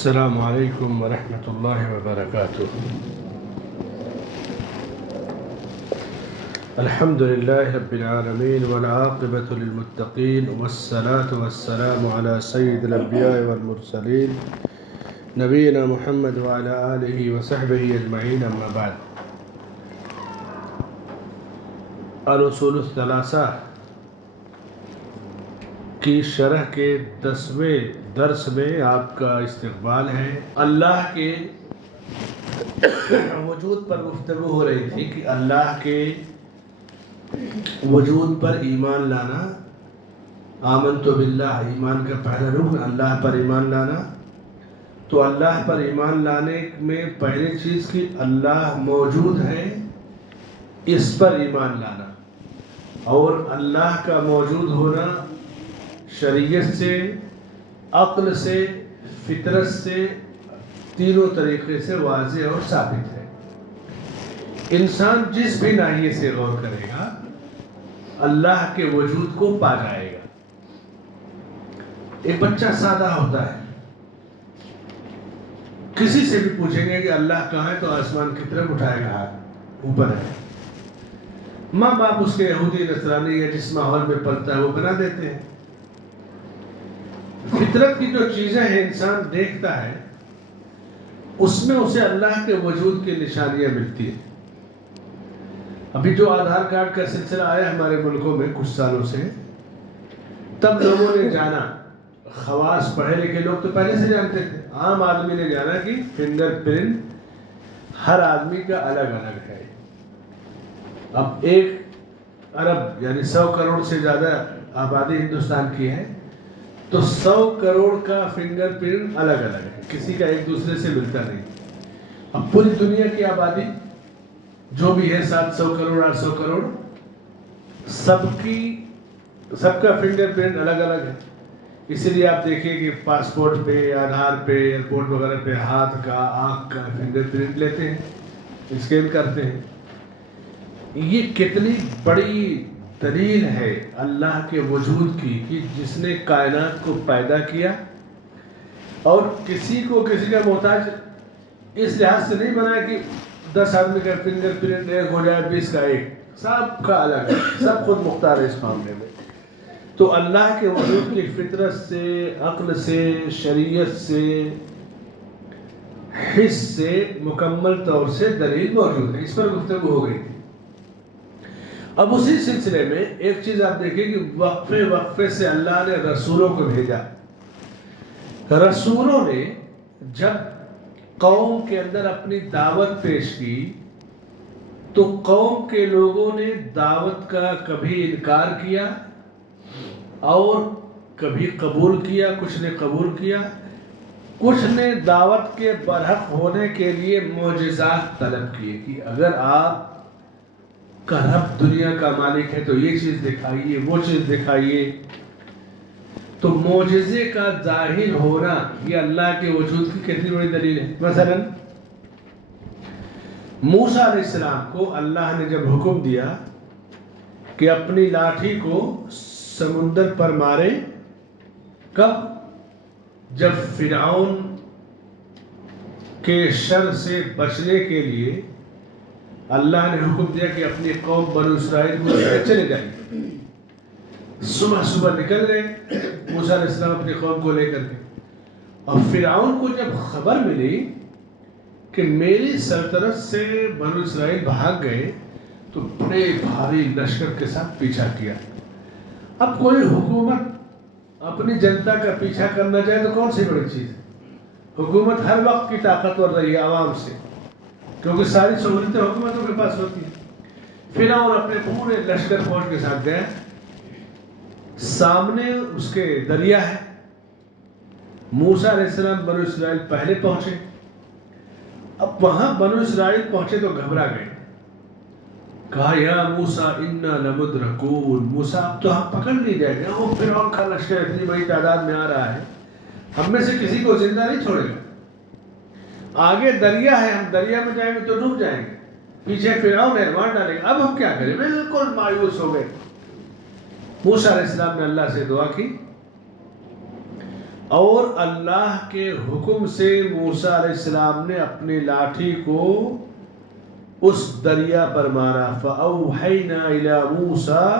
السلام علیکم ورحمۃ اللہ وبرکاتہ۔ الحمد للہ رب العالمین والعاقبۃ للمتقین والصلاة والسلام علی سید الانبیاء والمرسلین نبینا محمد وعلی آلہ وصحبہ اجمعین، اما بعد۔ الاصول الثلاثہ کی شرح کے 10ویں درس میں آپ کا استقبال ہے۔ اللہ کے وجود پر گفتگو ہو رہی تھی کہ اللہ کے وجود پر ایمان لانا، آمنت باللہ، ایمان کا پہلا رکن اللہ پر ایمان لانا۔ تو اللہ پر ایمان لانے میں پہلی چیز کہ اللہ موجود ہے، اس پر ایمان لانا، اور اللہ کا موجود ہونا شریعت سے، عقل سے، فطرت سے، تینوں طریقے سے واضح اور ثابت ہے۔ انسان جس بھی ناحیے سے غور کرے گا اللہ کے وجود کو پا جائے گا۔ ایک بچہ سادہ ہوتا ہے، کسی سے بھی پوچھیں گے کہ اللہ کہاں ہے تو آسمان کی طرف اٹھائے گا، اوپر ہے۔ ماں باپ اس کے یہودی نصرانی یا جس ماحول میں پلتا ہے وہ بنا دیتے ہیں۔ فطرت کی جو چیزیں ہیں انسان دیکھتا ہے، اس میں اسے اللہ کے وجود کی نشانیاں ملتی ہیں۔ ابھی جو آدھار کارڈ کا سلسلہ آیا ہمارے ملکوں میں کچھ سالوں سے، تب لوگوں نے جانا، خواص پڑھے لکھے لوگ تو پہلے سے جانتے تھے، عام آدمی نے جانا کہ فنگر پرنٹ ہر آدمی کا الگ الگ ہے۔ اب 1 ارب یعنی 100 کروڑ سے زیادہ آبادی ہندوستان کی ہے، تو 100 کروڑ کا فنگر پرنٹ الگ الگ ہے، کسی کا ایک دوسرے سے ملتا نہیں۔ اب پوری دنیا کی آبادی جو بھی ہے 700 کروڑ 800 کروڑ، سب کا فنگر پرنٹ الگ الگ ہے۔ اسی لیے آپ دیکھیں کہ پاسپورٹ پہ، آدھار پہ، ایئرپورٹ وغیرہ پہ ہاتھ کا، آنکھ کا فنگر پرنٹ لیتے ہیں، اسکین کرتے ہیں۔ یہ کتنی بڑی دلیل ہے اللہ کے وجود کی کہ جس نے کائنات کو پیدا کیا اور کسی کو کسی کا محتاج اس لحاظ سے نہیں بنایا کہ 10 آدمی کا فنگر پرنٹ ایک ہو جائے، 20 کا ایک، سب کا الگ ہے، سب خود مختار ہے اس معاملے میں۔ تو اللہ کے وجود کی فطرت سے، عقل سے، شریعت سے، حس سے مکمل طور سے دلیل موجود ہے۔ اس پر گفتگو ہو گئی تھی۔ اب اسی سلسلے میں ایک چیز آپ دیکھیں کہ وقفے وقفے سے اللہ نے رسولوں کو بھیجا۔ رسولوں نے جب قوم کے اندر اپنی دعوت پیش کی تو قوم کے لوگوں نے دعوت کا کبھی انکار کیا اور کبھی قبول کیا، کچھ نے قبول کیا، کچھ نے دعوت کے برحق ہونے کے لیے معجزات طلب کیے کہ اگر آپ کا رب دنیا کا مالک ہے تو یہ چیز دکھائیے، وہ چیز دکھائیے۔ تو معجزے کا ظاہر ہونا یہ اللہ کے وجود کی کتنی بڑی دلیل ہے۔ مثلا موسیٰ علیہ السلام کو اللہ نے جب حکم دیا کہ اپنی لاٹھی کو سمندر پر مارے، کب؟ جب فرعون کے شر سے بچنے کے لیے اللہ نے حکم دیا کہ اپنی قوم بنو اسرائیل کو لے کر چلے جائیں۔ صبح صبح نکل گئے موسیٰ علیہ السلام اپنی قوم کو لے کر کے، اور فرعون کو جب خبر ملی کہ میری سلطنت سے بنو اسرائیل بھاگ گئے تو بڑے بھاری لشکر کے ساتھ پیچھا کیا۔ اب کوئی حکومت اپنی جنتا کا پیچھا کرنا چاہے تو کون سی بڑی چیز ہے؟ حکومت ہر وقت کی طاقتور رہی ہے عوام سے، کیونکہ ساری سہولتیں حکومتوں کے پاس ہوتی ہیں۔ فرعون اپنے پورے لشکر فوج کے ساتھ گئے، سامنے اس کے دریا ہے، موسیٰ علیہ السلام بنو اسرائیل پہلے پہنچے۔ اب وہاں بنو اسرائیل پہنچے تو گھبرا گئے، کہا یا موسیٰ انا لمدرکون، موسیٰ اب تو ہم پکڑ لی جائیں گے، وہ فرعون کا لشکر اتنی بڑی تعداد میں آ رہا ہے، ہم میں سے کسی کو زندہ نہیں چھوڑے گا، آگے دریا ہے، ہم دریا میں جائیں گے تو ڈوب جائیں گے، پیچھے فرعون ہے مار ڈالے گا، اب ہم کیا کریں؟ بالکل مایوس ہو گئے۔ موسیٰ علیہ السلام نے اللہ سے دعا کی، اور اللہ کے حکم سے موسیٰ علیہ السلام نے اپنی لاٹھی کو اس دریا پر مارا. فَأَوْحَيْنَا إِلَى مُوسَىٰ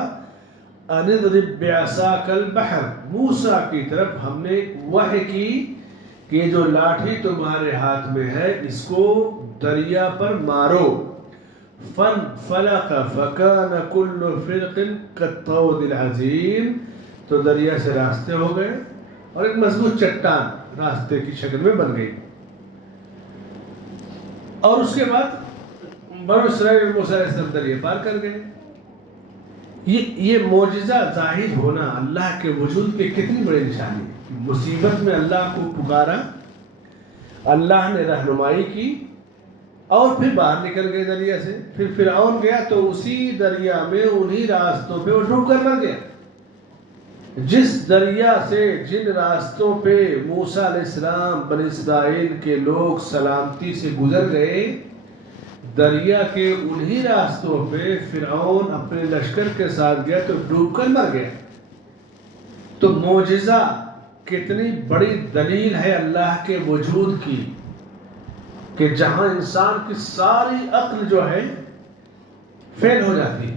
أَنِ اضْرِب بِّعَصَاكَ الْبَحْرَ. موسیٰ کی طرف ہم نے وحی کی کہ یہ جو لاٹھی تمہارے ہاتھ میں ہے اس کو دریا پر مارو. فَانْفَلَقَ فَكَانَ كُلُّ فِرْقٍ كَالطَّوْدِ الْعَظِيمِ. تو دریا سے راستے ہو گئے اور ایک مضبوط چٹان راستے کی شکل میں بن گئی. اور اس کے بعد بنو اسرائیل موسیٰ علیہ السلام دریا پار کر گئے. یہ معجزہ ظاہر ہونا اللہ کے وجود کی کتنی بڑی نشانی ہے. مصیبت میں اللہ کو پکارا، اللہ نے رہنمائی کی اور پھر باہر نکل گئے دریا سے. پھر فرعون گیا تو اسی دریا میں انہی راستوں پہ وہ ڈوب کر مر گیا. جس دریا سے جن راستوں پہ موسیٰ علیہ السلام بنی اسرائیل کے لوگ سلامتی سے گزر گئے، دریا کے انہی راستوں پہ فرعون اپنے لشکر کے ساتھ گیا تو ڈوب کر مر گیا. تو معجزہ کتنی بڑی دلیل ہے اللہ کے وجود کی کہ جہاں انسان کی ساری عقل جو ہے فیل ہو جاتی ہے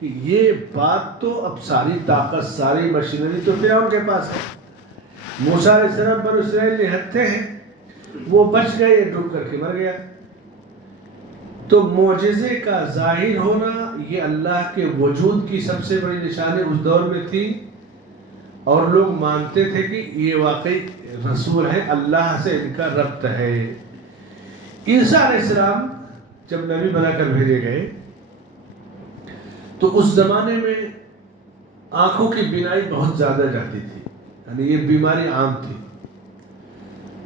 کہ یہ بات تو اب ساری طاقت ساری مشینری تو فرعون کے پاس ہے. موسیٰ علیہ السلام بنو اسرائیل نہتے ہیں، وہ بچ گئے، یہ ڈوب کر کے مر گیا. تو معجزے کا ظاہر ہونا یہ اللہ کے وجود کی سب سے بڑی نشانی اس دور میں تھی اور لوگ مانتے تھے کہ یہ واقعی رسول ہے، اللہ سے ان کا ربط ہے. عیسیٰ علیہ السلام جب نبی بنا کر بھیجے گئے تو اس زمانے میں آنکھوں کی بینائی بہت زیادہ جاتی تھی، یعنی یہ بیماری عام تھی.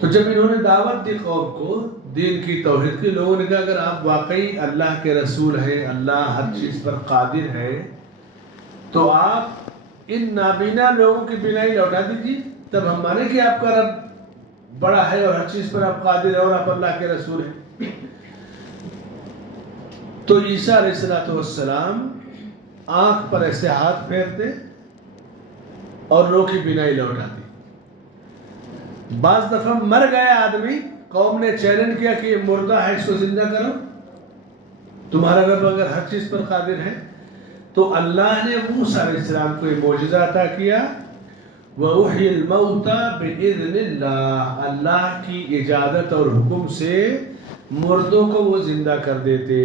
تو جب انہوں نے دعوت دی قوم کو دین کی توحید کی، لوگوں نے کہا اگر آپ واقعی اللہ کے رسول ہیں، اللہ ہر چیز پر قادر ہے، تو آپ ان نابینا لوگوں کی بینائی لوٹا دیجیے، تب ہم مانیں کہ آپ کا رب بڑا ہے اور ہر چیز پر آپ قادر ہے اور آپ اللہ کے رسول ہیں. تو عیسیٰ علیہ السلام آنکھ پر ایسے ہاتھ پھیرتے اور لوگوں کی بینائی لوٹاتی. بعض دفعہ مر گیا آدمی، قوم نے چیلنج کیا کہ یہ مردہ ہے، اس کو زندہ کرو، تمہارا رب اگر ہر چیز پر قادر ہے. تو اللہ نے موسیٰ علیہ السلام کو یہ معجزہ عطا کیا. وَأُحْيِي الْمَوْتَى بِإِذْنِ اللَّهِ. اللہ کی اجازت اور حکم سے مردوں کو وہ زندہ کر دیتے.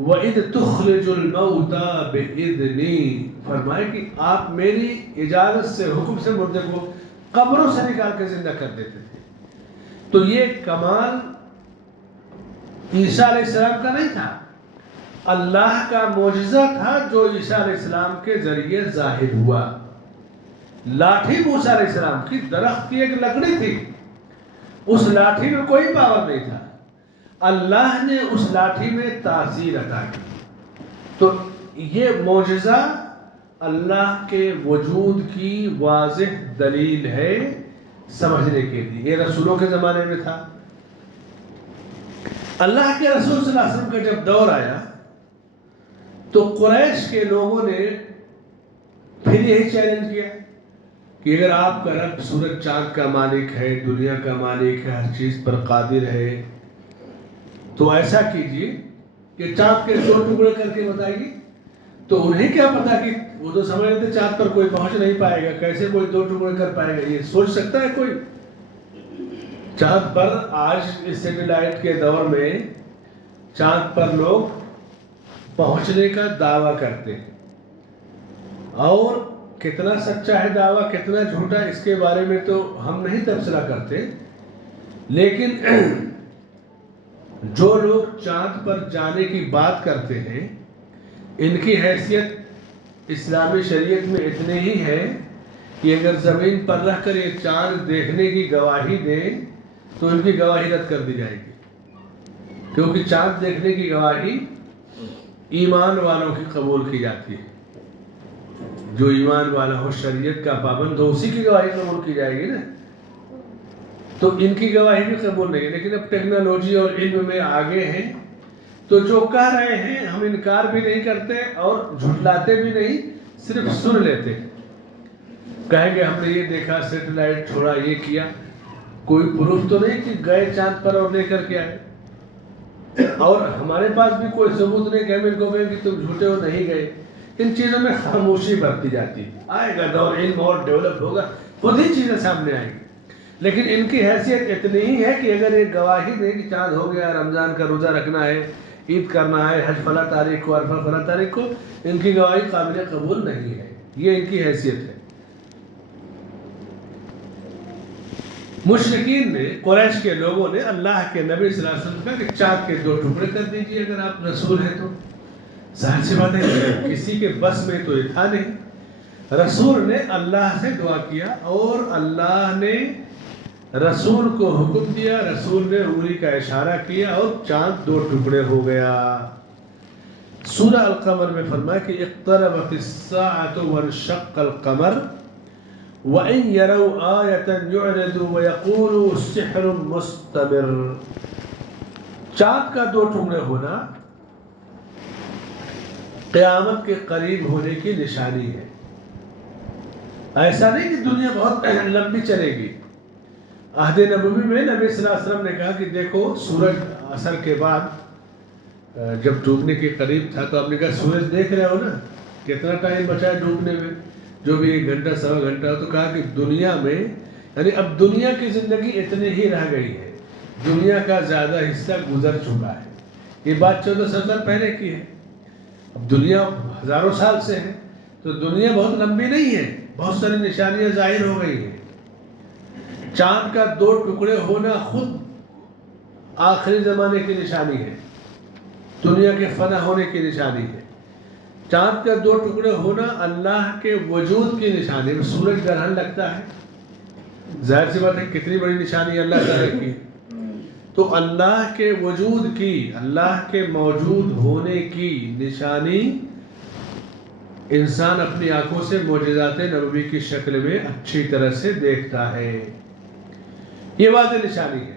وَإِذْ تُخْرِجُ الْمَوْتَى بِإِذْنِي. فرمائے کہ آپ میری اجازت سے حکم سے مردے کو قبروں سے نکال کے زندہ کر دیتے تھے. تو یہ کمال عیسیٰ علیہ السلام کا نہیں تھا، اللہ کا معجزہ تھا جو عیسیٰ علیہ السلام کے ذریعے ظاہر ہوا. لاٹھی موسیٰ علیہ السلام کی درخت کی ایک لکڑی تھی، اس لاٹھی میں کوئی پاور نہیں تھا، اللہ نے اس لاٹھی میں تاثیر عطا کی. تو یہ معجزہ اللہ کے وجود کی واضح دلیل ہے سمجھنے کے لیے. یہ رسولوں کے زمانے میں تھا. اللہ کے رسول صلی اللہ علیہ وسلم کا جب دور آیا تو قریش کے لوگوں نے پھر یہی چیلنج کیا کہ اگر آپ کا رب سورج چاند کا مالک ہے، دنیا کا مالک ہے، ہر چیز پر قادر ہے، تو ایسا کیجئے کہ چاند کے 2 ٹکڑے کر کے بتائیے. تو انہیں کیا پتا کہ وہ تو سمجھ رہے تھے چاند پر کوئی پہنچ نہیں پائے گا، کیسے کوئی 2 ٹکڑے کر پائے گا، یہ سوچ سکتا ہے کوئی؟ چاند پر آج اس سیٹلائٹ کے دور میں چاند پر لوگ پہنچنے کا دعویٰ کرتے ہیں، اور کتنا سچا ہے دعویٰ کتنا جھوٹا اس کے بارے میں تو ہم نہیں تبصرہ کرتے. لیکن جو لوگ چاند پر جانے کی بات کرتے ہیں ان کی حیثیت اسلامی شریعت میں اتنی ہی ہے کہ اگر زمین پر رہ کر یہ چاند دیکھنے کی گواہی دیں تو ان کی گواہی رد کر دی جائے گی، کیونکہ چاند دیکھنے کی گواہی ایمان والوں کی قبول کی جاتی ہے. جو ایمان والا ہو، شریعت کا پابند ہو، اسی کی گواہی قبول کی جائے گی نا. تو ان کی گواہی بھی قبول نہیں ہے. لیکن اب ٹیکنالوجی اور علم میں آگے ہیں تو جو کہہ رہے ہیں ہم انکار بھی نہیں کرتے اور جھٹلاتے بھی نہیں، صرف سن لیتے. کہیں گے ہم نے یہ دیکھا، سیٹلائٹ چھوڑا، یہ کیا، کوئی پروف تو نہیں کہ گئے چاند پر اور لے کر کے آئے، اور ہمارے پاس بھی کوئی ثبوت نہیں کہ ہم ان کو کہیں کہ تم جھوٹے ہو، نہیں گئے۔ ان چیزوں میں خاموشی برتی جاتی ہے، آئے گا دور، علم اور ڈیولپ ہوگا، خود ہی چیزیں سامنے آئیں گی، لیکن ان کی حیثیت اتنی ہی ہے کہ اگر یہ گواہی دے کہ چاند ہو گیا، رمضان کا روزہ رکھنا ہے، عید کرنا ہے، حج فلاں تاریخ کو، عرفہ فلاں تاریخ کو، ان کی گواہی قابل قبول نہیں ہے، یہ ان کی حیثیت ہے۔ مشرکین نے، قریش کے لوگوں نے اللہ کے نبی صلی اللہ علیہ وسلم کا کہ چاند کے 2 ٹکڑے کر دیجیے اگر آپ رسول ہیں تو۔ ظاہر سی بات ہے کسی کے بس میں تو یہ تھا نہیں۔ رسول نے اللہ سے دعا کیا اور اللہ نے رسول کو حکم دیا، رسول نے انگلی کا اشارہ کیا اور چاند 2 ٹکڑے ہو گیا۔ سورہ القمر میں فرمایا کہ اقتربت الساعة وانشق القمر وَإِن يَرَوْا آيَةً يُعْرِضُوا وَيَقُولُوا سِحْرٌ مُسْتَمِرٌ۔ چاند کا 2 ٹکڑے ہونا قیامت کے قریب ہونے کی نشانی ہے۔ ایسا نہیں کہ دنیا بہت لمبی چلے گی۔ عہد نبوی میں نبی صلی اللہ علیہ وسلم نے کہا کہ دیکھو سورج عصر کے بعد جب ڈوبنے کے قریب تھا تو آپ نے کہا سورج دیکھ رہے ہو نا کتنا ٹائم بچا ہے ڈوبنے میں، جو بھی 1 گھنٹہ 1.25 گھنٹہ ہو، تو کہا کہ دنیا میں یعنی اب دنیا کی زندگی اتنی ہی رہ گئی ہے، دنیا کا زیادہ حصہ گزر چکا ہے۔ یہ بات 1400 سال پہلے کی ہے، اب دنیا ہزاروں سال سے ہے، تو دنیا بہت لمبی نہیں ہے، بہت ساری نشانیاں ظاہر ہو گئی ہیں۔ چاند کا 2 ٹکڑے ہونا خود آخری زمانے کی نشانی ہے، دنیا کے فنا ہونے کی نشانی ہے۔ چاند کا 2 ٹکڑے ہونا اللہ کے وجود کی نشانی ہے۔ سورج گرہن لگتا ہے، ظاہر سی بات ہے کتنی بڑی نشانی اللہ تعالیٰ کی، تو اللہ کے وجود کی، اللہ کے موجود ہونے کی نشانی انسان اپنی آنکھوں سے معجزات نبوی کی شکل میں اچھی طرح سے دیکھتا ہے۔ یہ واضح نشانی ہے،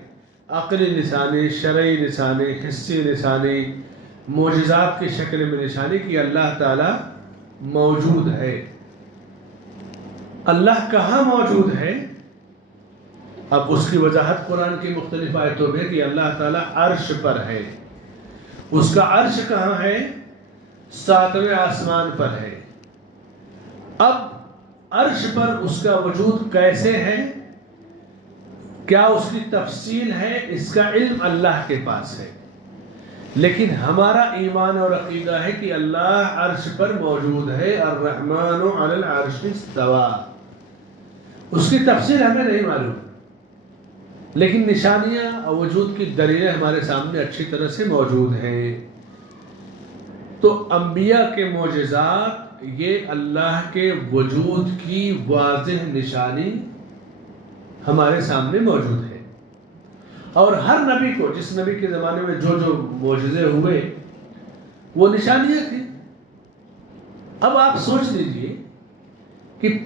عقلی نشانی، شرعی نشانی، حسی نشانی، معجزات کی شکل میں نشانی کہ اللہ تعالیٰ موجود ہے۔ اللہ کہاں موجود ہے؟ اب اس کی وضاحت قرآن کی مختلف آیتوں میں کہ اللہ تعالیٰ عرش پر ہے۔ اس کا عرش کہاں ہے؟ 7ویں آسمان پر ہے۔ اب عرش پر اس کا وجود کیسے ہے، کیا اس کی تفصیل ہے، اس کا علم اللہ کے پاس ہے، لیکن ہمارا ایمان اور عقیدہ ہے کہ اللہ عرش پر موجود ہے، الرحمن علی العرش استوى۔ اس کی تفصیل ہمیں نہیں معلوم، لیکن نشانیاں اور وجود کی دلیلیں ہمارے سامنے اچھی طرح سے موجود ہیں۔ تو انبیاء کے معجزات یہ اللہ کے وجود کی واضح نشانی ہمارے سامنے موجود ہے، اور ہر نبی کو، جس نبی کے زمانے میں جو جو معجزے ہوئے وہ نشانیاں تھیں۔ اب آپ سوچ لیجئے کہ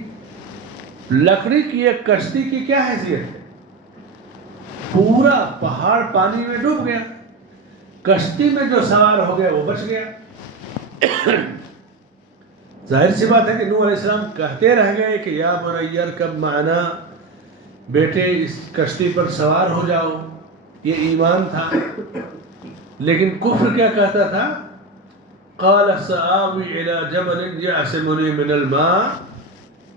لکڑی کی ایک کشتی کی کیا حیثیت ہے؟ پورا پہاڑ پانی میں ڈوب گیا، کشتی میں جو سوار ہو گیا وہ بچ گیا۔ ظاہر سی بات ہے کہ نوح علیہ السلام کہتے رہ گئے کہ یا بنی ارکب معنا، بیٹے اس کشتی پر سوار ہو جاؤ، یہ ایمان تھا، لیکن کفر کیا کہتا تھا؟ قال سآوی الی جبل یعصمنی من الماء،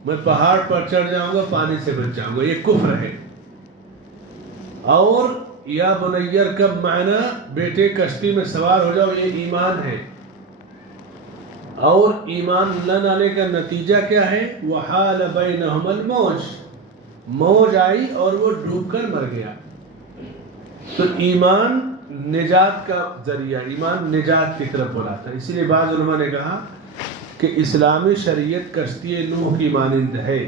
میں پہاڑ پر چڑھ جاؤں گا، پانی سے بچ جاؤں گا، یہ کفر ہے۔ اور یا بنی ارکب معنا، بیٹے کشتی میں سوار ہو جاؤ، یہ ایمان ہے۔ اور ایمان نہ لانے کا نتیجہ کیا ہے؟ وحال بینہم الموج، موج آئی اور وہ ڈوب کر مر گیا۔ تو ایمان نجات کا ذریعہ، ایمان نجات کی طرف بلاتا ہے۔ اسی لیے بعض علماء نے کہا کہ اسلامی شریعت کشتی نوح کی مانند ہے۔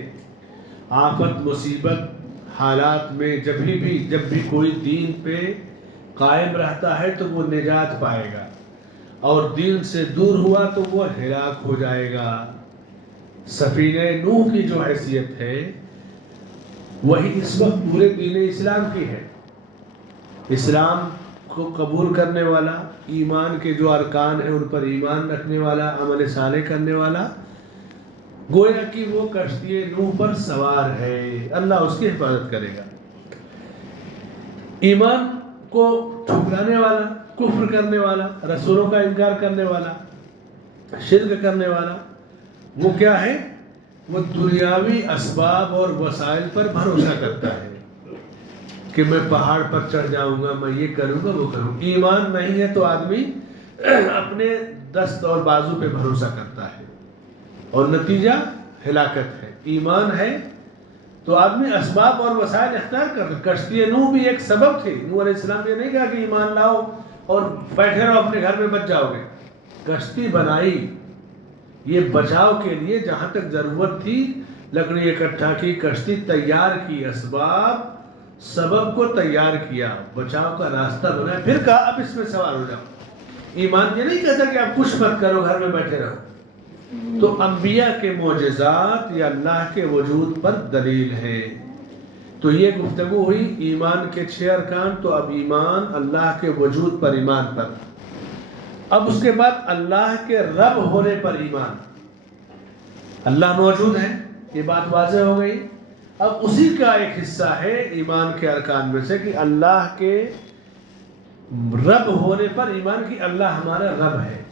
آفت، مصیبت، حالات میں جب بھی کوئی دین پہ قائم رہتا ہے تو وہ نجات پائے گا، اور دین سے دور ہوا تو وہ ہلاک ہو جائے گا۔ سفینہ نوح کی جو حیثیت ہے وہی اس وقت پورے دین اسلام کی ہے۔ اسلام کو قبول کرنے والا، ایمان کے جو ارکان ہیں ان پر ایمان رکھنے والا، عمل صالح کرنے والا، گویا کہ وہ کشتی نوح پر سوار ہے، اللہ اس کی حفاظت کرے گا۔ ایمان کو ٹھکرانے والا، کفر کرنے والا، رسولوں کا انکار کرنے والا، شرک کرنے والا، وہ کیا ہے؟ وہ دنیاوی اسباب اور وسائل پر بھروسہ کرتا ہے کہ میں پہاڑ پر چڑھ جاؤں گا، میں یہ کروں گا، وہ کروں گا۔ ایمان نہیں ہے تو آدمی اپنے دست اور بازو پہ بھروسہ کرتا ہے اور نتیجہ ہلاکت ہے۔ ایمان ہے تو آدمی اسباب اور وسائل اختیار کرتا۔ کشتی نوح بھی ایک سبب تھی۔ نوح علیہ السلام یہ نہیں کہا کہ ایمان لاؤ اور بیٹھے رہو اپنے گھر میں بچ جاؤ گے۔ کشتی بنائی یہ بچاؤ کے لیے، جہاں تک ضرورت تھی لکڑی اکٹھا کی، کشتی تیار کی، اسباب سبب کو تیار کیا، بچاؤ کا راستہ بنایا، پھر کہا اب اس میں سوار ہو جاؤ۔ ایمان یہ نہیں کہتا کہ آپ کچھ مت کرو، گھر میں بیٹھے رہو۔ تو انبیاء کے معجزات یا اللہ کے وجود پر دلیل ہے۔ تو یہ گفتگو ہوئی ایمان کے 6 ارکان۔ تو اب ایمان اللہ کے وجود پر، ایمان پر۔ اب اس کے بعد اللہ کے رب ہونے پر ایمان۔ اللہ موجود ہے، یہ بات واضح ہو گئی۔ اب اسی کا ایک حصہ ہے ایمان کے ارکان میں سے کہ اللہ کے رب ہونے پر ایمان کی اللہ ہمارا رب ہے۔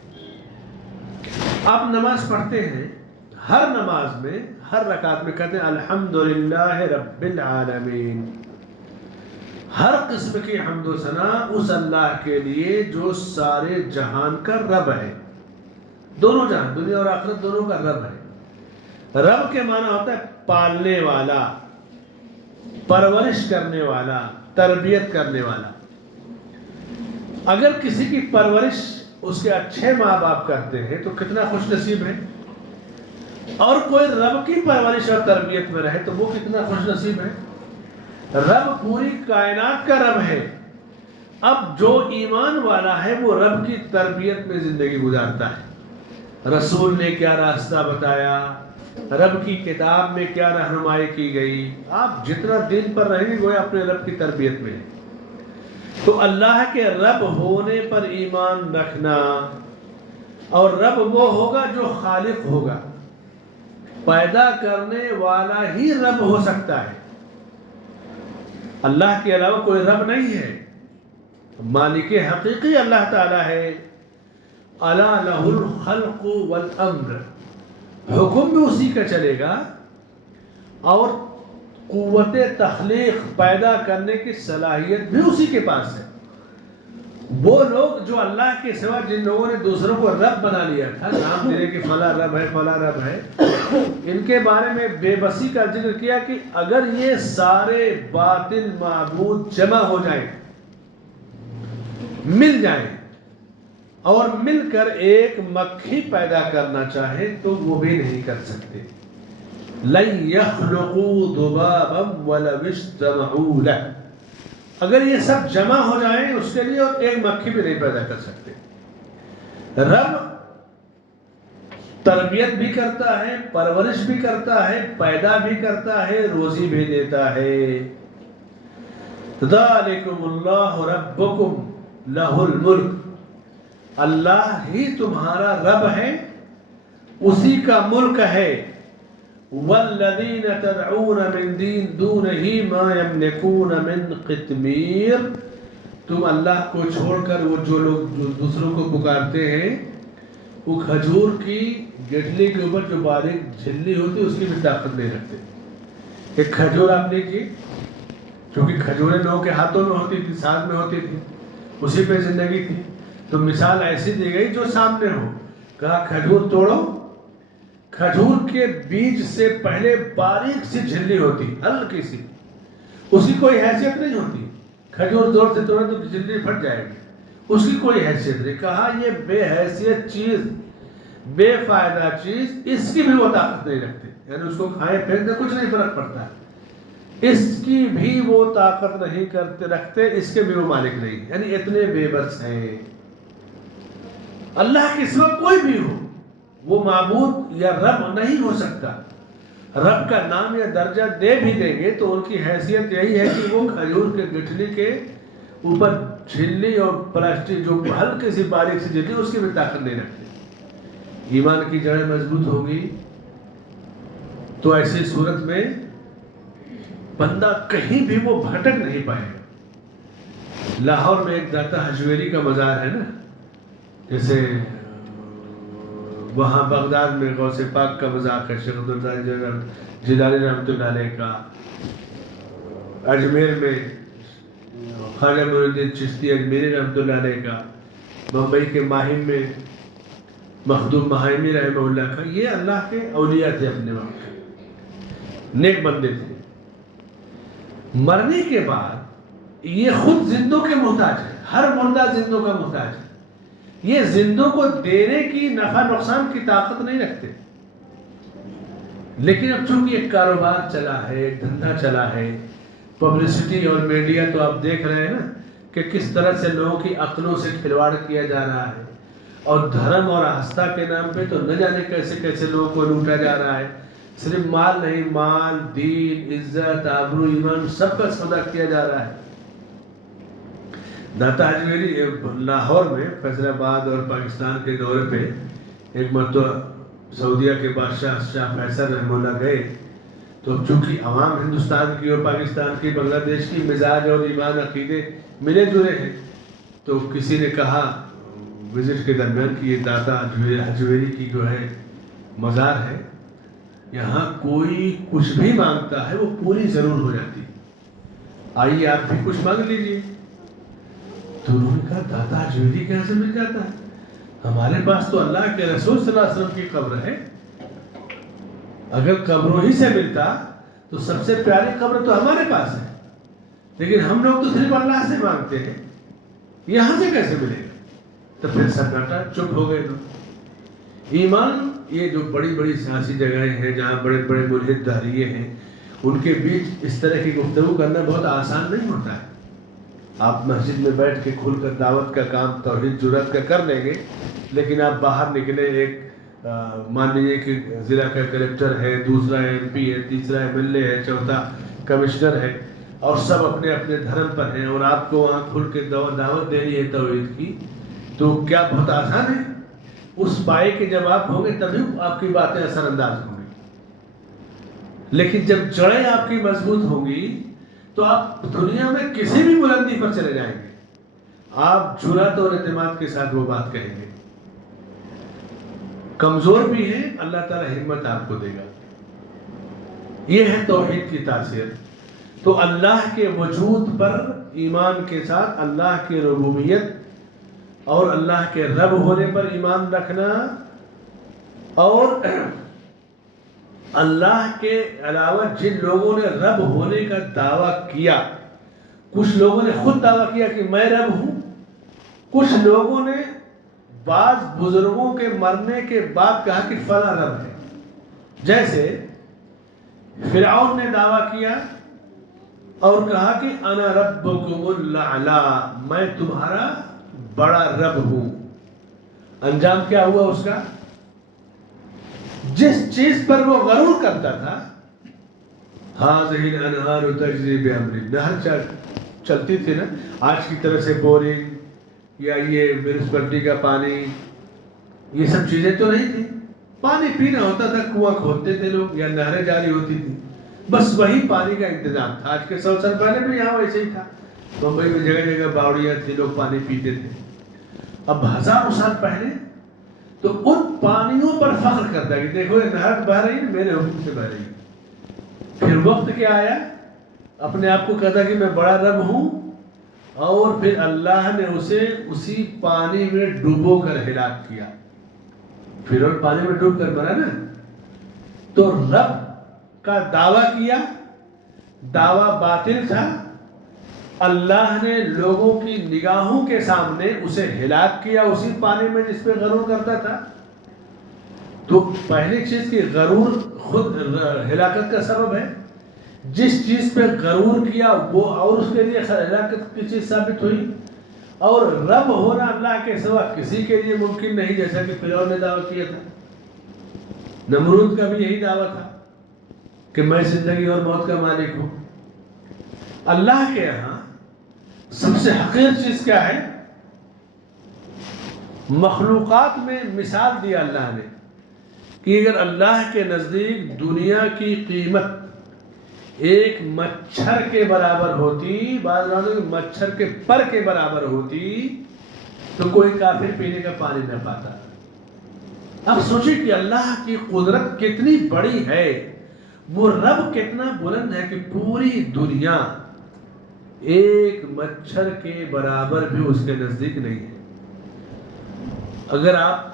آپ نماز پڑھتے ہیں، ہر نماز میں ہر رکعت میں کہتے ہیں الحمدللہ رب العالمین۔ ہر قسم کی حمد و ثنا اس اللہ کے لیے جو سارے جہان کا رب ہے، دونوں جہان، دنیا اور آخرت دونوں کا رب ہے۔ رب کے معنی ہوتا ہے پالنے والا، پرورش کرنے والا، تربیت کرنے والا۔ اگر کسی کی پرورش اس کے اچھے ماں باپ کرتے ہیں تو کتنا خوش نصیب ہے، اور کوئی رب کی پرورش اور تربیت میں رہے تو وہ کتنا خوش نصیب ہے۔ رب پوری کائنات کا رب ہے۔ اب جو ایمان والا ہے وہ رب کی تربیت میں زندگی گزارتا ہے۔ رسول نے کیا راستہ بتایا، رب کی کتاب میں کیا رہنمائی کی گئی، آپ جتنا دین پر رہیں گے وہ اپنے رب کی تربیت میں ہے۔ تو اللہ کے رب ہونے پر ایمان رکھنا، اور رب وہ ہوگا جو خالق ہوگا، پیدا کرنے والا ہی رب ہو سکتا ہے۔ اللہ کے علاوہ کوئی رب نہیں ہے۔ مالک حقیقی اللہ تعالیٰ ہے۔ الا لہ الخلق والامر، حکم بھی اسی کا چلے گا اور قوت تخلیق پیدا کرنے کی صلاحیت بھی اسی کے پاس ہے۔ وہ لوگ جو اللہ کے سوا، جن لوگوں نے دوسروں کو رب بنا لیا تھا، نام دینے کہ فلاں رب ہے فلاں رب ہے، ان کے بارے میں بے بسی کا ذکر کیا کہ اگر یہ سارے باطل معبود جمع ہو جائیں، مل جائیں اور مل کر ایک مکھی پیدا کرنا چاہے تو وہ بھی نہیں کر سکتے۔ لن يخلقوا ذبابا ولو اجتمعوا له، اگر یہ سب جمع ہو جائیں اس کے لیے اور ایک مکھی بھی نہیں پیدا کر سکتے۔ رب تربیت بھی کرتا ہے، پرورش بھی کرتا ہے، پیدا بھی کرتا ہے، روزی بھی دیتا ہے۔ ذالکم اللہ ربکم لہ الملک، اللہ ہی تمہارا رب ہے، اسی کا ملک ہے۔ والذین تدعون من دونہ ما یملکون من قطمیر، تم اللہ کو چھوڑ کر وہ جو لوگ دوسروں کو پکارتے ہیں، وہ کھجور کی گٹھلی کے اوپر جو باریک جھلی ہوتی ہے اس کی بھی طاقت نہیں رکھتے۔ ایک کھجور آپ لیجیے، کیونکہ کھجوریں لوگوں کے ہاتھوں میں ہوتی تھی، ساتھ میں ہوتی تھی، اسی پہ زندگی تھی، تو مثال ایسی دی گئی جو سامنے ہو۔ کہا کھجور توڑو، کھجور کے بیج سے پہلے باریک سی جھلی ہوتی، ہلکی سی، اس کی کوئی حیثیت نہیں ہوتی۔ کھجور زور سے توڑے تو جھلی پھٹ جائے گی، اس کی کوئی حیثیت نہیں۔ کہا یہ بے حیثیت چیز، بے فائدہ چیز، اس کی بھی وہ طاقت نہیں رکھتے، یعنی اس کو کھائے پھینک دے کچھ نہیں فرق پڑتا ہے، اس کی بھی وہ طاقت نہیں کرتے رکھتے، اس کے بھی وہ مالک نہیں، یعنی اتنے بے بس ہیں۔ اللہ کے سوا کوئی بھی ہو وہ معبود یا رب نہیں ہو سکتا۔ رب کا نام یا درجہ دے بھی دیں گے تو ان کی حیثیت یہی ہے کہ وہ کھجور کے گٹھلی کے اوپر جھلی اور پلاسٹک جو ہلکی سی باریک سی جھلی، اس کی بھی طاقت نہیں رکھتے۔ ایمان کی جڑیں مضبوط ہوگی تو ایسی صورت میں بندہ کہیں بھی وہ بھٹک نہیں پائے گا۔ لاہور میں ایک داتا حجویری کا مزار ہے نا، جیسے وہاں بغداد میں غوث پاک کا مزار ہے، شیخ عبداللہ جیلانی رحمۃ اللہ علیہ کا، اجمیر میں خواجہ معین الدین چشتی اجمیری رحمۃ اللہ علیہ کا، بمبئی کے ماہم میں مخدوم مہائمی رحمہ اللہ کا۔ یہ اللہ کے اولیاء تھے، اپنے وقت نیک بندے تھے۔ مرنے کے بعد یہ خود زندوں کے محتاج ہے، ہر مردہ زندوں کا محتاج ہے۔ یہ زندوں کو دینے کی نفع نقصان کی طاقت نہیں رکھتے، لیکن اب چونکہ ایک کاروبار چلا ہے، ایک دھندا چلا ہے، پبلسٹی اور میڈیا، تو آپ دیکھ رہے ہیں نا کہ کس طرح سے لوگوں کی عقلوں سے کھلواڑ کیا جا رہا ہے، اور دھرم اور آستھا کے نام پہ تو نہ جانے کیسے کیسے لوگوں کو لوٹا جا رہا ہے۔ صرف مال نہیں، مال، دین، عزت، آبرو، ایمان، سب کا سودا کیا جا رہا ہے۔ داتا حجویری لاہور میں فیصل آباد اور پاکستان کے دورے پہ ایک مرتبہ سعودیہ کے بادشاہ شاہ فیصل رحمہ اللہ گئے، تو چونکہ عوام ہندوستان کی اور پاکستان کی، بنگلہ دیش کی مزاج اور ایمان عقیدے ملے جلے ہیں، تو کسی نے کہا وزٹ کے درمیان کہ یہ داتا حجویری کی جو ہے مزار ہے، یہاں کوئی کچھ بھی مانگتا ہے وہ پوری ضرور ہو جاتی، آئیے آپ بھی کچھ مانگ لیجیے۔ تو انہوں نے کہا داتا حجویری کہاں سے مل جاتا ہے؟ ہمارے پاس تو اللہ کے رسول صلی اللہ علیہ وسلم کی قبر ہے، اگر قبروں ہی سے ملتا تو سب سے پیاری قبر تو ہمارے پاس ہے، لیکن ہم لوگ تو صرف اللہ سے مانگتے ہیں، یہاں سے کیسے ملے گا؟ تو پھر سناٹا، چپ ہو گئے لوگ۔ ایمان، یہ جو بڑی بڑی سیاسی جگہیں ہیں جہاں بڑے بڑے ملحد داعیے ہیں، ان کے بیچ اس طرح کی گفتگو کرنا بہت آسان نہیں ہوتا ہے۔ آپ مسجد میں بیٹھ کے کھل کر دعوت کا کام توحید جرات کا کر لیں گے، لیکن آپ باہر نکلے، ایک مان لیجیے کہ ضلع کا کلیکٹر ہے، دوسرا ایم پی ہے، تیسرا ایم ایل اے ہے، چوتھا کمشنر ہے، اور سب اپنے اپنے دھرم پر ہیں، اور آپ کو وہاں کھل کے دعوت دینی ہے توحید کی، تو کیا بہت آسان ہے؟ اس پائے کے جب آپ ہوں گے تبھی آپ کی باتیں اثر انداز ہوں گی، لیکن جب جڑیں آپ کی مضبوط ہوں گی تو آپ دنیا میں کسی بھی بلندی پر چلے جائیں گے، آپ جرات اور اعتماد کے ساتھ وہ بات کہیں گے۔ کمزور بھی ہیں، اللہ تعالی ہمت آپ کو دے گا۔ یہ ہے توحید کی تاثیر۔ تو اللہ کے وجود پر ایمان کے ساتھ اللہ کی ربوبیت اور اللہ کے رب ہونے پر ایمان رکھنا، اور اللہ کے علاوہ جن لوگوں نے رب ہونے کا دعویٰ کیا، کچھ لوگوں نے خود دعویٰ کیا کہ میں رب ہوں، کچھ لوگوں نے بعض بزرگوں کے مرنے کے بعد کہا کہ فلاں رب ہے، جیسے فرعون نے دعویٰ کیا اور کہا کہ انا ربکم الاعلی، میں تمہارا بڑا رب ہوں۔ انجام کیا ہوا اس کا؟ جس چیز پر وہ غرور کرتا تھا، ہاذہ الانہار تجری بامری، نہر چلتی تھی نا آج کی طرح سے بورنگ یا یہ میونسپلٹی کا پانی، یہ سب چیزیں تو نہیں تھی، پانی پینا ہوتا تھا، کنواں کھودتے تھے لوگ یا نہریں جاری ہوتی تھی، بس وہی پانی کا انتظام تھا۔ آج کے 100 سال پہلے بھی یہاں ویسے ہی تھا، بمبئی میں جگہ جگہ باوڑیاں تھی، لوگ پانی پیتے تھے۔ اب ہزاروں سال پہلے تو ان پانیوں پر فخر کرتا ہے کہ دیکھو یہ نہر بہ رہی ہے، میرے حکم سے بہ رہی ہے۔ پھر وقت کیا آیا، اپنے آپ کو کہتا کہ میں بڑا رب ہوں، اور پھر اللہ نے اسے اسی پانی میں ڈوبو کر ہلاک کیا۔ پھر اور پانی میں ڈوب کر مرا نا، تو رب کا دعویٰ کیا، دعویٰ باطل تھا، اللہ نے لوگوں کی نگاہوں کے سامنے اسے ہلاک کیا اسی پانی میں جس پہ غرور کرتا تھا۔ تو پہلی چیز کی غرور خود ہلاکت کا سبب ہے، جس چیز پہ غرور کیا وہ اور اس کے لیے ہلاکت کی چیز ثابت ہوئی، اور رب ہونا اللہ کے سوا کسی کے لیے ممکن نہیں، جیسا کہ فرعون نے دعویٰ کیا تھا۔ نمرود کا بھی یہی دعویٰ تھا کہ میں زندگی اور موت کا مالک ہوں۔ اللہ کے یہاں سب سے حقیر چیز کیا ہے؟ مخلوقات میں مثال دیا اللہ نے کہ اگر اللہ کے نزدیک دنیا کی قیمت ایک مچھر کے برابر ہوتی، بعض مچھر کے پر کے برابر ہوتی، تو کوئی کافر پینے کا پانی نہ پاتا۔ اب سوچیں کہ اللہ کی قدرت کتنی بڑی ہے، وہ رب کتنا بلند ہے کہ پوری دنیا ایک مچھر کے برابر بھی اس کے نزدیک نہیں ہے۔ اگر آپ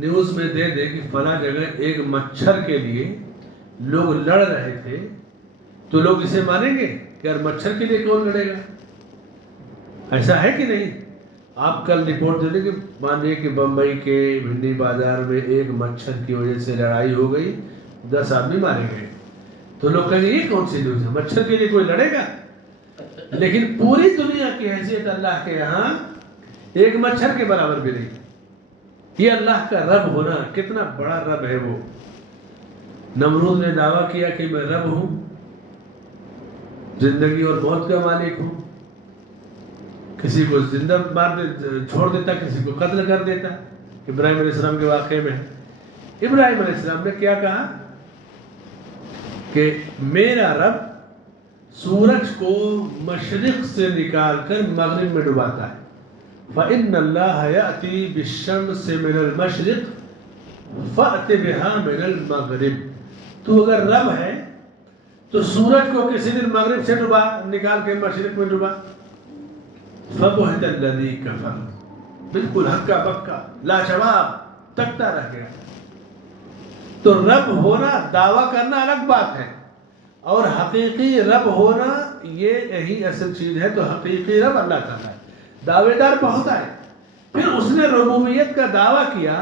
نیوز میں دے دیں کہ فلاں جگہ ایک مچھر کے لیے لوگ لڑ رہے تھے، تو لوگ اسے مانیں گے کہ یار مچھر کے لیے کون لڑے گا؟ ایسا ہے کہ نہیں؟ آپ کل رپورٹ دے دیں کہ مانیے کہ بمبئی کے بھنڈی بازار میں ایک مچھر کی وجہ سے لڑائی ہو گئی، 10 آدمی مارے گئے، تو لوگ کہیں گے یہ کون سی نیوز ہے، مچھر کے لیے کوئی لڑے گا؟ لیکن پوری دنیا کی حیثیت اللہ کے یہاں ایک مچھر کے برابر بھی نہیں۔ یہ اللہ کا رب ہونا، کتنا بڑا رب ہے وہ۔ نمرود نے دعویٰ کیا کہ میں رب ہوں، زندگی اور موت کا مالک ہوں، کسی کو زندہ چھوڑ دیتا، کسی کو قتل کر دیتا۔ ابراہیم علیہ السلام کے واقعے میں ابراہیم علیہ السلام نے کیا کہا کہ میرا رب سورج کو مشرق سے نکال کر مغرب میں ڈباتا ہے، فَإِنَّ اللَّهَ يَأْتِي بِالشَّمْسِ مِنَ الْمَشْرِقِ فَأْتِ بِهَا مِنَ الْمَغْرِبِ۔ تو اگر رب ہے تو سورج کو کسی دن مغرب سے ڈبا، نکال کے مشرق میں ڈبا۔ فَبُهِتَ الَّذِي كَفَرَ، بالکل ہکا بکا لاجواب تکتا رہ گیا۔ تو رب ہونا، دعویٰ کرنا الگ بات ہے، اور حقیقی رب ہونا یہی اصل چیز ہے۔ تو حقیقی رب اللہ تعالیٰ ہے، دعوے دار بہت آئے، پھر اس نے ربوبیت کا دعویٰ کیا،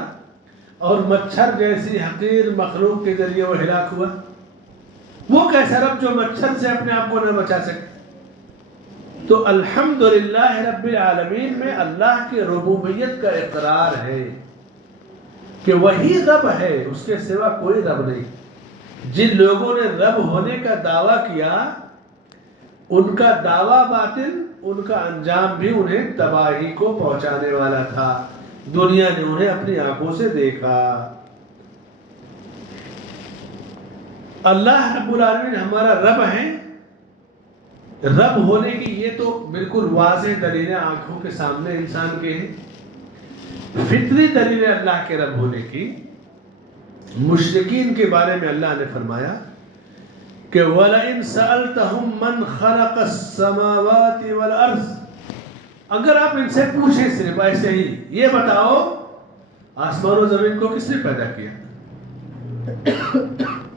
اور مچھر جیسی حقیر مخلوق کے ذریعے وہ ہلاک ہوا۔ وہ کیسا رب جو مچھر سے اپنے آپ کو نہ بچا سکے؟ تو الحمدللہ رب العالمین میں اللہ کی ربوبیت کا اقرار ہے کہ وہی رب ہے، اس کے سوا کوئی رب نہیں۔ جن لوگوں نے رب ہونے کا دعویٰ کیا، ان کا دعویٰ باطل، ان کا انجام بھی انہیں تباہی کو پہنچانے والا تھا۔ دنیا نے انہیں اپنی آنکھوں سے دیکھا۔ اللہ رب العالمین ہمارا رب ہے۔ رب ہونے کی یہ تو بالکل واضح دلیل آنکھوں کے سامنے انسان کے ہیں۔ فطری دلیل اللہ کے رب ہونے کی، مشرکین کے بارے میں اللہ نے فرمایا کہ وَلَئِن سَأَلْتَهُم مَّنْ خَلَقَ السَّمَاوَاتِ وَالْأَرْضِ، اگر آپ ان سے پوچھیں صرف ایسے ہی، یہ بتاؤ آسمان و زمین کو کس نے پیدا کیا،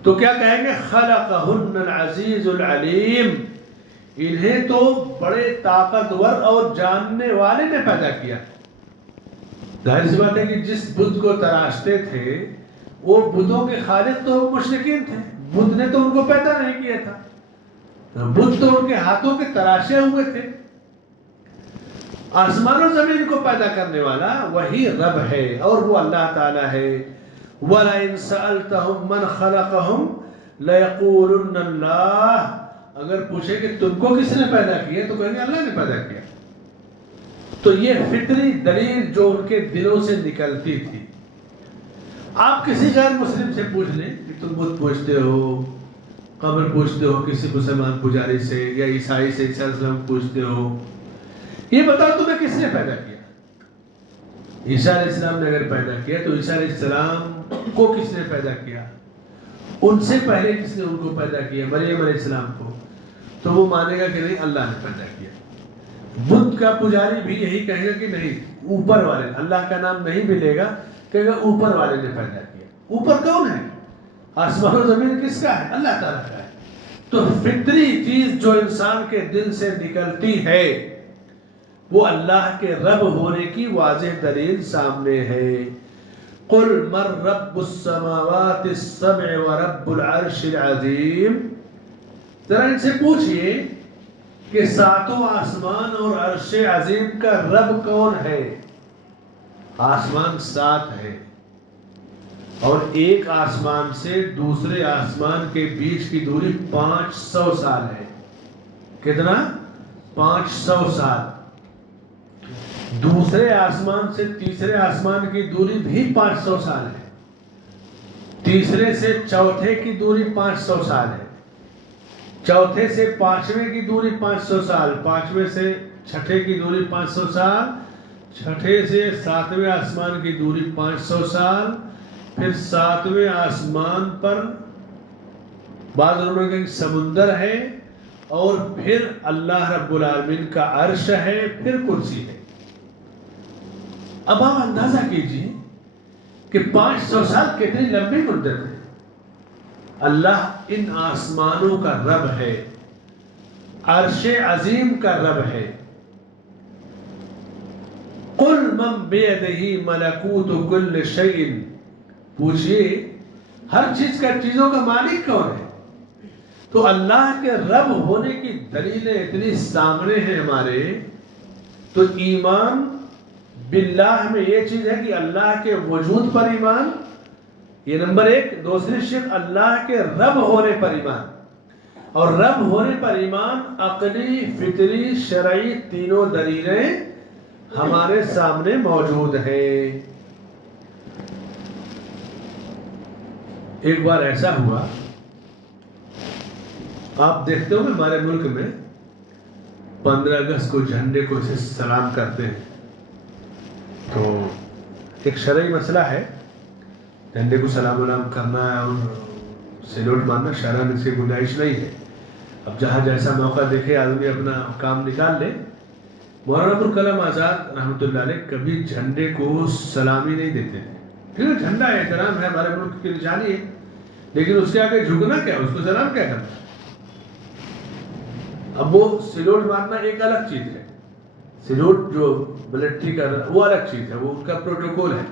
تو کیا کہیں گے؟ خَلَقَهُنَّ الْعَزِيزُ الْعَلِيمُ، انہیں تو بڑے طاقتور اور جاننے والے نے پیدا کیا۔ ظاہر سی بات ہے کہ جس بت کو تراشتے تھے وہ بتوں کے خالق تو مشرکین تھے، بت نے تو ان کو پیدا نہیں کیا تھا، بت تو ان کے ہاتھوں کے تراشے ہوئے تھے۔ آسمان و زمین کو پیدا کرنے والا وہی رب ہے، اور وہ اللہ تعالی ہے۔ وَلَئِن سَأَلْتَهُم مَّنْ خَلَقَهُمْ لَيَقُولُنَّ اللَّهُ، اگر پوچھے کہ تم کو کس نے پیدا کیا تو کہیں گے اللہ نے پیدا کیا۔ تو یہ فطری دلیل جو ان کے دلوں سے نکلتی تھی۔ آپ کسی غیر مسلم سے پوچھ لیں کہ تم بت پوچھتے ہو، قبر پوچھتے ہو کسی مسلمان پجاری سے، یا عیسائی سے عیسیٰ علیہ السلام پوچھتے ہو، یہ بتاؤ تمہیں کس نے پیدا کیا؟ عیسیٰ علیہ السلام نے اگر پیدا کیا تو عیسیٰ علیہ السلام کو کس نے پیدا کیا؟ ان سے پہلے کس نے ان کو پیدا کیا؟ مریم علیہ السلام کو۔ تو وہ مانے گا کہ نہیں اللہ نے پیدا کیا۔ بت کا پجاری بھی یہی کہے گا کہ نہیں، اوپر والے، اللہ کا نام نہیں ملے گا، کہے گا اوپر والے نے پیدا کیا۔ اوپر کون ہے؟ آسمان و زمین کس کا ہے؟ اللہ تعالیٰ کا ہے۔ تو فطری چیز جو انسان کے دل سے نکلتی ہے وہ اللہ کے رب ہونے کی واضح دلیل سامنے ہے۔ قُلْ مَنْ رَبُّ السَّمَاوَاتِ السَّبْعِ وَرَبُّ الْعَرْشِ الْعَظِيمِ، ذرا ان سے پوچھئے کہ ساتوں آسمان اور عرش عظیم کا رب کون ہے؟ آسمان 7 ہے، اور ایک آسمان سے دوسرے آسمان کے بیچ کی دوری 500 سال ہے۔ کتنا؟ 500 سال۔ دوسرے آسمان سے تیسرے آسمان کی دوری بھی 500 سال ہے۔ تیسرے سے چوتھے کی دوری 500 سال ہے، چوتھے سے پانچویں کی دوری 500 سال، پانچویں سے چھٹے کی دوری 500 سال، چھٹے سے ساتویں آسمان کی دوری 500 سال، پھر ساتویں آسمان پر بعض لوگوں کے سمندر ہے، اور پھر اللہ رب العالمین کا عرش ہے، پھر کرسی ہے۔ اب آپ اندازہ کیجئے کہ 500 سال کتنی لمبی مدت ہے۔ اللہ ان آسمانوں کا رب ہے، عرش عظیم کا رب ہے۔ قُلْ مَنْ بِيَدِهِ مَلَكُوتُ كُلِّ شَيْءٍ، پوچھئے ہر چیز کا، چیزوں کا مالک کون ہے؟ تو اللہ کے رب ہونے کی دلیلیں اتنی سامنے ہیں ہمارے، تو ایمان باللہ میں یہ چیز ہے کہ اللہ کے وجود پر ایمان، یہ نمبر ایک۔ دوسری شرط اللہ کے رب ہونے پر ایمان، اور رب ہونے پر ایمان عقلی، فطری، شرعی تینوں دلیلیں ہمارے سامنے موجود ہیں۔ ایک بار ایسا ہوا، آپ دیکھتے ہو کہ ہمارے ملک میں 15 اگست کو جھنڈے کو اسے سلام کرتے ہیں، تو ایک شرعی مسئلہ ہے، جھنڈے کو سلام علام کرنا اور سیلوٹ مارنا شرعاً سے گنجائش نہیں ہے۔ اب جہاں جیسا موقع دیکھے آدمی اپنا کام نکال لے۔ مولانا ابوالکلام آزاد رحمۃ اللہ علیہ کبھی جھنڈے کو سلامی نہیں دیتے تھے، کیونکہ جھنڈا احترام ہے، ہمارے ملک کی نشانی ہے، لیکن اس کے آگے جھکنا کیا، اس کو سلام کیا کرنا۔ اب وہ سیلوٹ مارنا ایک الگ چیز ہے، سیلوٹ جو ملٹری کا وہ الگ چیز ہے، وہ ان کا پروٹوکول ہے،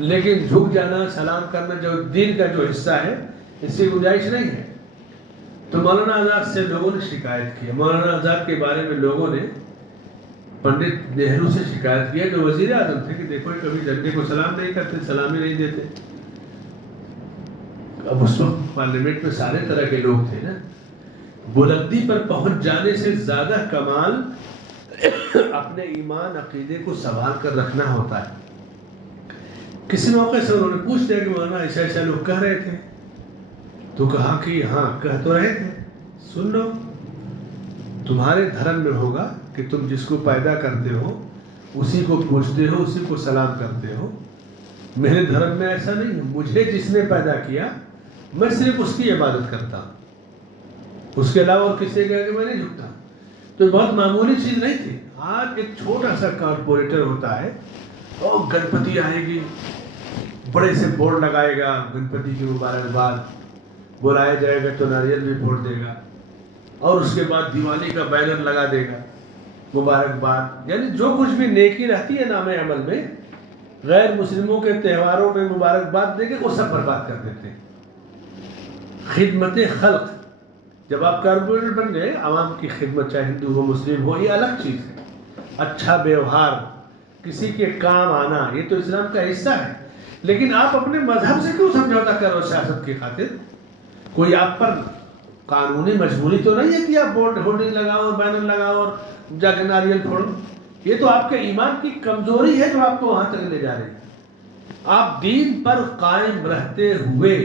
لیکن جھک جانا، سلام کرنا جو دین کا جو حصہ ہے، اس کی گنجائش نہیں ہے۔ تو مولانا آزاد سے لوگوں نے شکایت کی، مولانا آزاد کے بارے میں لوگوں نے پنڈت نہرو سے شکایت کیا جو وزیر اعظم تھے کہ دیکھو کبھی جھنڈے کو سلام نہیں کرتے، سلامی نہیں دیتے۔ اب اس وقت پارلیمنٹ میں سارے طرح کے لوگ تھے نا، بلندی پر پہنچ جانے سے زیادہ کمال اپنے ایمان عقیدے کو سنبھال کر رکھنا ہوتا ہے۔ کسی موقع سے انہوں نے پوچھ لیا کہ مولانا ایسا ایسا لوگ کہہ رہے تھے، تو کہا کہ ہاں کہہ تو رہے تھے، سن لو، تمہارے دھرم میں ہوگا کہ تم جس کو پیدا کرتے ہو اسی کو پوچھتے ہو، اسی کو سلام کرتے ہو، میرے دھرم میں ایسا نہیں ہے، مجھے جس نے پیدا کیا میں صرف اس کی عبادت کرتا ہوں، اس کے علاوہ اور کسی کے آگے میں نہیں جھکتا۔ تو بہت معمولی چیز نہیں تھی۔ آج ایک چھوٹا سا کارپوریٹر ہوتا ہے اور گنپتی آئے گی، بڑے سے بورڈ لگائے گا، گنپتی کی مبارکباد، بلایا جائے گا تو ناریل بھی پھوڑ دے گا، اور اس کے بعد دیوالی کا بینر لگا دے گا، مبارکباد، یعنی جو کچھ بھی نیکی رہتی ہے نام عمل میں، غیر مسلموں کے تہواروں میں مبارکباد دے کے وہ سب برباد کر دیتے ہیں۔ خدمت خلق، جب آپ کارپوریٹر بن گئے، عوام کی خدمت، چاہے ہندو ہو مسلم ہو، یہ الگ چیز ہے۔ اچھا ویوہار، کسی کے کام آنا، یہ تو اسلام کا حصہ ہے، لیکن آپ اپنے مذہب سے کیوں سمجھوتا کرو سیاست کی خاطر؟ کوئی آپ پر قانونی مجبوری تو نہیں ہے کہ آپ بورڈ ہولڈنگ لگاؤ، بینر لگاؤ اور جا کے ناریل پھوڑو، یہ تو آپ کے ایمان کی کمزوری ہے جو آپ کو وہاں تک لے جا رہی ہے۔ آپ دین پر قائم رہتے ہوئے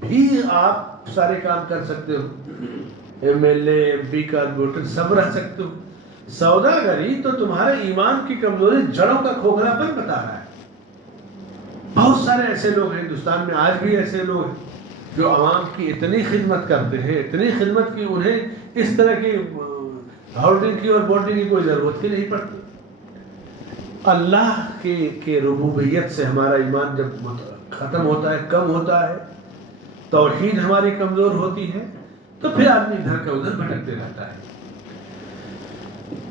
بھی آپ سارے کام کر سکتے ہو، M L A, M P, corporator سب رہ سکتے ہو۔ سوداگری تو تمہارے ایمان کی کمزوری، جڑوں کا کھوکھلا پن بتا رہا ہے۔ بہت سارے ایسے لوگ ہیں ہندوستان میں، آج بھی ایسے لوگ ہیں جو عوام کی اتنی خدمت کرتے ہیں، اتنی خدمت کی انہیں اس طرح کی ہولڈنگ کی اور بورڈنگ کی کوئی ضرورت ہی نہیں پڑتی۔ اللہ کے ربوبیت سے ہمارا ایمان جب ختم ہوتا ہے، کم ہوتا ہے، توحید ہماری کمزور ہوتی ہے، تو پھر آدمی ادھر کا ادھر بھٹکتے رہتا ہے۔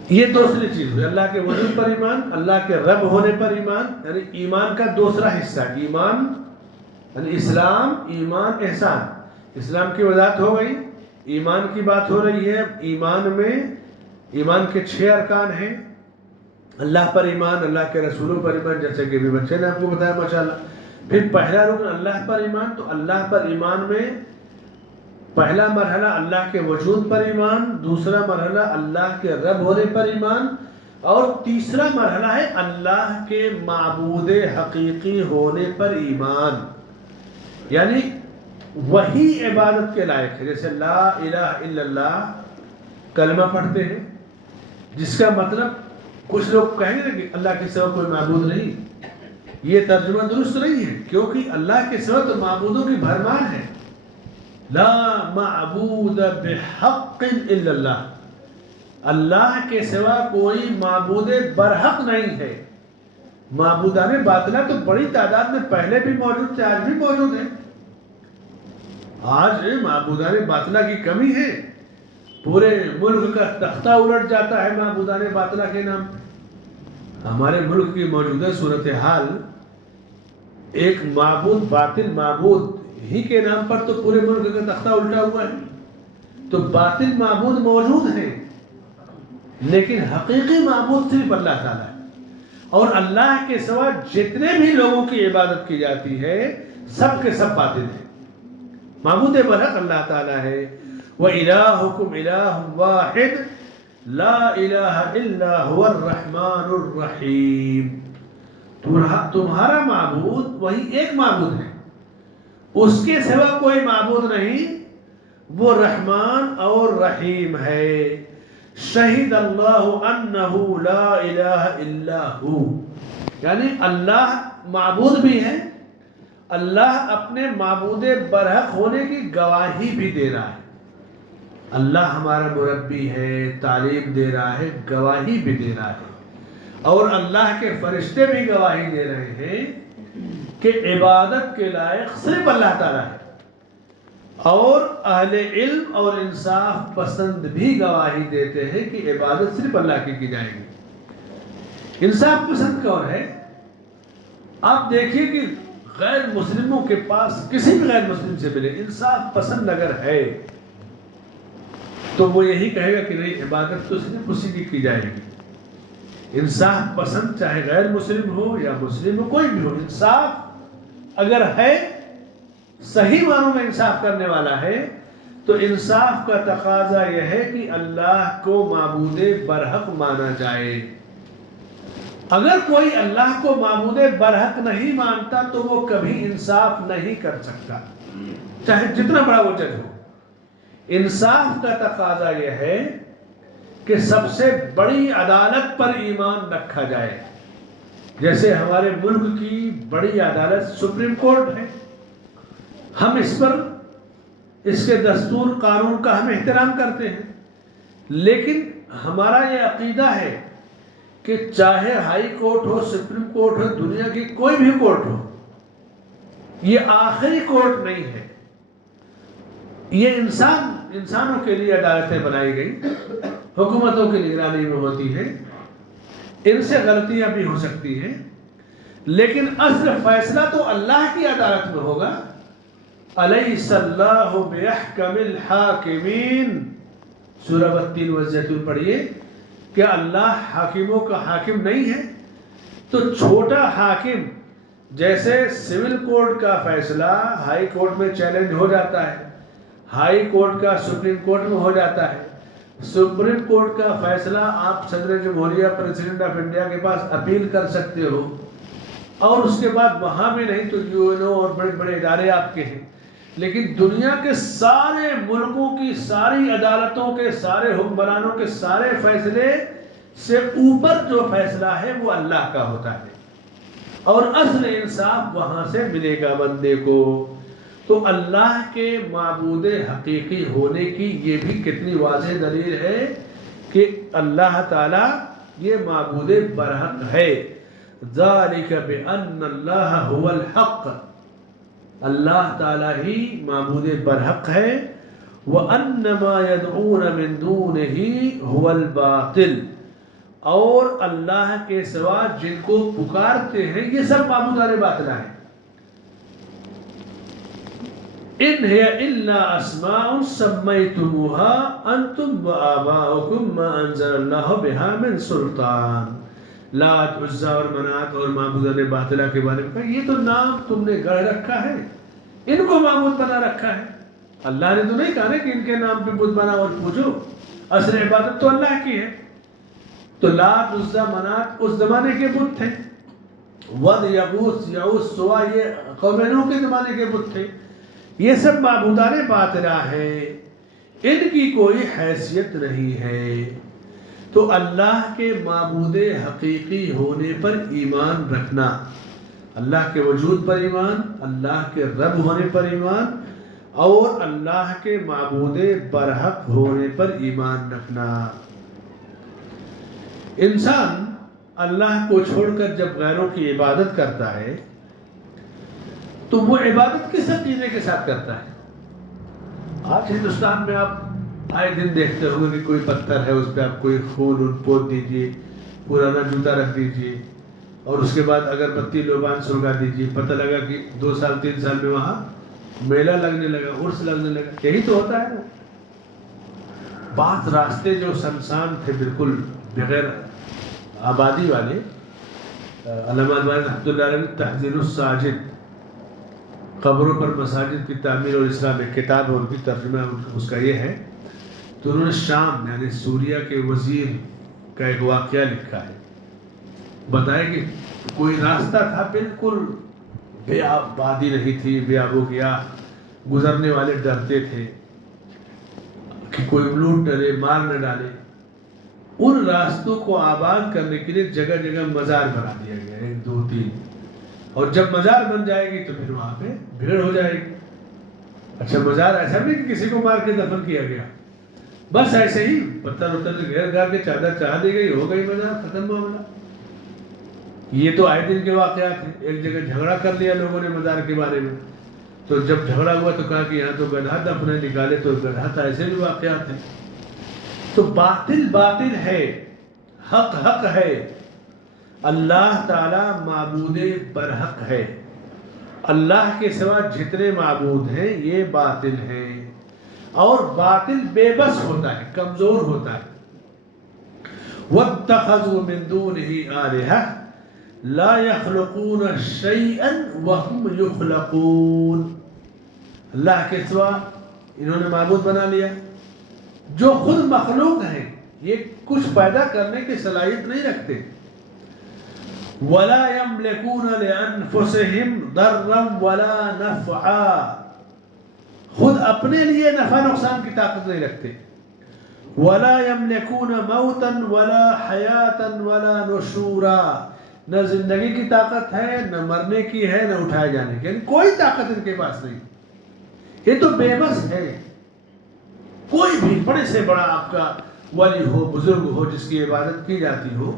یہ دوسری چیز ہوئی، اللہ کے وجود پر ایمان، اللہ کے رب ہونے پر ایمان، یعنی ایمان کا دوسرا حصہ، ایمان یعنی اسلام، ایمان، احسان۔ اسلام کی وضاحت ہو گئی، ایمان کی بات ہو رہی ہے۔ ایمان میں ایمان کے 6 ارکان ہیں، اللہ پر ایمان، اللہ کے رسولوں پر ایمان، جیسے کہ ابھی بچے نے آپ کو بتایا ماشاءاللہ۔ پھر پہلا رکن اللہ پر ایمان، تو اللہ پر ایمان میں پہلا مرحلہ اللہ کے وجود پر ایمان، دوسرا مرحلہ اللہ کے رب ہونے پر ایمان، اور تیسرا مرحلہ ہے اللہ کے معبود حقیقی ہونے پر ایمان۔ یعنی وہی عبادت کے لائق ہے. جیسے لا الہ الا اللہ کلمہ پڑھتے ہیں، جس کا مطلب کچھ لوگ کہیں گے کہ اللہ کے سوا کوئی معبود نہیں. یہ ترجمہ درست نہیں ہے، کیونکہ اللہ کے سوا تو معبودوں کی بھرمار ہے. لا معبود بحق الا اللہ، اللہ کے سوا کوئی معبود برحق نہیں ہے. معبودان باطلہ تو بڑی تعداد میں پہلے بھی موجود تھے، آج بھی موجود ہیں. آج معبودان باطلہ کی کمی ہے، پورے ملک کا تختہ الٹ جاتا ہے معبودان باطلہ کے نام. ہمارے ملک کی موجودہ صورتحال ایک معبود باطل معبود ہی کے نام پر تو پورے ملک کا تختہ الٹا ہوا ہے. تو باطل معبود موجود ہیں، لیکن حقیقی معبود صرف اللہ تعالیٰ ہے. اور اللہ کے سوا جتنے بھی لوگوں کی عبادت کی جاتی ہے سب کے سب باطل ہیں. معبود برحق اللہ تعالیٰ ہے. وَإِلَٰهُكُمْ إِلَٰهٌ وَاحِدٌ لَا إِلَٰهَ إِلَّا هُوَ الرَّحْمَٰنُ الرَّحِيمُ. تمہارا معبود وہی ایک معبود ہے، اس کے سوا کوئی معبود نہیں، وہ رحمان اور رحیم ہے. شہید اللہ انہ لا الہ الا ہو، یعنی اللہ معبود بھی ہے، اللہ اپنے معبود برحق ہونے کی گواہی بھی دے رہا ہے. اللہ ہمارا مربی ہے، تعلیم دے رہا ہے، گواہی بھی دے رہا ہے. اور اللہ کے فرشتے بھی گواہی دے رہے ہیں کہ عبادت کے لائق صرف اللہ تعالیٰ ہے. اور اہل علم اور انصاف پسند بھی گواہی دیتے ہیں کہ عبادت صرف اللہ کی جائے گی. انصاف پسند کون ہے؟ آپ دیکھیے کہ غیر مسلموں کے پاس کسی بھی غیر مسلم سے ملے، انصاف پسند اگر ہے تو وہ یہی کہے گا کہ نہیں، عبادت تو صرف اسی کی جائے گی. انصاف پسند چاہے غیر مسلم ہو یا مسلم ہو، کوئی بھی ہو، انصاف اگر ہے، صحیح معنوں میں انصاف کرنے والا ہے، تو انصاف کا تقاضا یہ ہے کہ اللہ کو معبود برحق مانا جائے. اگر کوئی اللہ کو معبود برحق نہیں مانتا تو وہ کبھی انصاف نہیں کر سکتا، چاہے جتنا بڑا وہ جج ہو. انصاف کا تقاضا یہ ہے کہ سب سے بڑی عدالت پر ایمان رکھا جائے. جیسے ہمارے ملک کی بڑی عدالت سپریم کورٹ ہے، ہم اس پر، اس کے دستور قانون کا ہم احترام کرتے ہیں. لیکن ہمارا یہ عقیدہ ہے کہ چاہے ہائی کورٹ ہو، سپریم کورٹ ہو، دنیا کی کوئی بھی کورٹ ہو، یہ آخری کورٹ نہیں ہے. یہ انسانوں کے لیے عدالتیں بنائی گئی، حکومتوں کی نگرانی میں ہوتی ہے، ان سے غلطیاں بھی ہو سکتی ہیں، لیکن اصل فیصلہ تو اللہ کی عدالت میں ہوگا. الیس اللہ باحکم الحاکمین، سورہ 32 والزیتون پڑھیے. کیا اللہ حاکموں کا حاکم نہیں ہے؟ تو چھوٹا حاکم، جیسے سول کورٹ کا فیصلہ ہائی کورٹ میں چیلنج ہو جاتا ہے، ہائی کورٹ کا سپریم کورٹ میں ہو جاتا ہے، سپریم کورٹ کا فیصلہ آپ صدر جمہوریہ پریزیڈنٹ آف انڈیا کے پاس اپیل کر سکتے ہو، اور اس کے بعد وہاں بھی نہیں تو UN اور بڑے بڑے ادارے آپ کے ہیں. لیکن دنیا کے سارے ملکوں کی ساری عدالتوں کے سارے حکمرانوں کے سارے فیصلے سے اوپر جو فیصلہ ہے وہ اللہ کا ہوتا ہے، اور اصل انصاف وہاں سے ملے گا بندے کو. تو اللہ کے معبود حقیقی ہونے کی یہ بھی کتنی واضح دلیل ہے کہ اللہ تعالی یہ معبود برحق ہے. ذالک بأن اللہ هو الحق، اللہ تعالی ہی معبود برحق ہے. وَأَنَّ مَا يَدْعُونَ مِن دُونِهِ هُوَ الْبَاطِلُ، اور اللہ کے سوا جن کو پکارتے ہیں یہ سب معبودان باطلہ ہیں. إِنْ هِيَ إِلَّا أَسْمَاءٌ سَمَّيْتُمُوهَا أَنْتُمْ وَآبَاؤُكُمْ مَا أَنزَلَ اللَّهُ بِهَا مِن سُلْطَانٍ. لات، عزا اور منات اور معبودان باطلہ کے بارے میں کہا یہ تو نام تم نے گڑھ رکھا ہے، ان کو معبود بنا رکھا ہے. اللہ نے تو نہیں کہا نا کہ ان کے نام پہ بت بنا اور پوجو، اصل عبادت تو اللہ کی ہے. تو لات، عزا، منات اس زمانے کے بت تھے، ود یغوث یعوث سوا یہ قوم نوح کے زمانے کے بت تھے. یہ سب معبودان باطلہ ہیں، ان کی کوئی حیثیت نہیں ہے. تو اللہ کے معبود حقیقی ہونے پر ایمان رکھنا، اللہ کے وجود پر ایمان، اللہ کے رب ہونے پر ایمان، اور اللہ کے معبود برحق ہونے پر ایمان رکھنا. انسان اللہ کو چھوڑ کر جب غیروں کی عبادت کرتا ہے تو وہ عبادت کس عقیدے کے ساتھ کرتا ہے؟ آج ہندوستان میں آپ آئے دن دیکھتے ہوں گے کہ کوئی پتھر ہے، اس پہ آپ کوئی پھول پوت دیجیے، پرانا جوتا رکھ دیجیے، اور اس کے بعد اگربتی لوبان سلگا دیجیے، پتہ لگا کہ 2 سال 3 سال میں وہاں میلہ لگنے لگا، عرس لگنے لگا. یہی تو ہوتا ہے نا. بعض راستے جو سنسان تھے بالکل بغیر آبادی والے، علامہ ادوانی رحمۃ اللہ علیہ تحذیر الساجد، قبروں پر مساجد کی تعمیر اور اسلام ایک کتاب ہے، ان کی ترجمہ اس کا یہ ہے. تو انہوں نے شام یعنی سوریہ کے وزیر کا ایک واقعہ لکھا ہے. بتایا کہ کوئی راستہ تھا بالکل بے آبادی نہیں تھی، بے آب و گیا، گزرنے والے ڈرتے تھے کہ کوئی لوٹ ڈالے، مار نہ ڈالے. ان راستوں کو آباد کرنے کے لیے جگہ جگہ مزار بنا دیا گیا، 1 2 3. اور جب مزار بن جائے گی تو پھر وہاں پہ بھیڑ ہو جائے گی. اچھا مزار ایسا نہیں کہ کسی کو مار کے دفن کیا گیا، بس ایسے ہی پتھر اتر گھیر گھر کے چادر چڑھا دی گئی، ہو گئی مزار، ختم معاملہ. یہ تو آئے دن کے واقعات ہیں. ایک جگہ جھگڑا کر لیا لوگوں نے مزار کے بارے میں، تو جب جھگڑا ہوا تو کہا کہ یہاں تو گدھا دفن ہے، نکالے تو گدھا تھا. ایسے بھی واقعات ہیں. تو باطل باطل ہے، حق حق ہے. اللہ تعالی معبود برحق ہے. اللہ کے سوا جتنے معبود ہیں یہ باطل ہیں، اور باطل بے بس ہوتا ہے، کمزور ہوتا ہے. وَاتَّخَذُوا مِن دُونِهِ آلِهَةً لَا يَخْلُقُونَ شَيْئًا وَهُمْ يُخْلَقُونَ. اللہ کے سوا انہوں نے معبود بنا لیا جو خود مخلوق ہیں، یہ کچھ پیدا کرنے کی صلاحیت نہیں رکھتے. وَلَا يَمْلِكُونَ لِأَنفُسِهِمْ ضَرًّا وَلَا نَفْعًا. خود اپنے لیے نفع نقصان کی طاقت نہیں رکھتے. وَلَا يَمْلِكُونَ مَوْتًا وَلَا حَيَاةً وَلَا نُشُورًا. نہ زندگی کی طاقت ہے، نہ مرنے کی ہے، نہ اٹھائے جانے کی، یعنی کوئی طاقت ان کے پاس نہیں. یہ تو بے بس ہے. کوئی بھی بڑے سے بڑا آپ کا ولی ہو، بزرگ ہو، جس کی عبادت کی جاتی ہو،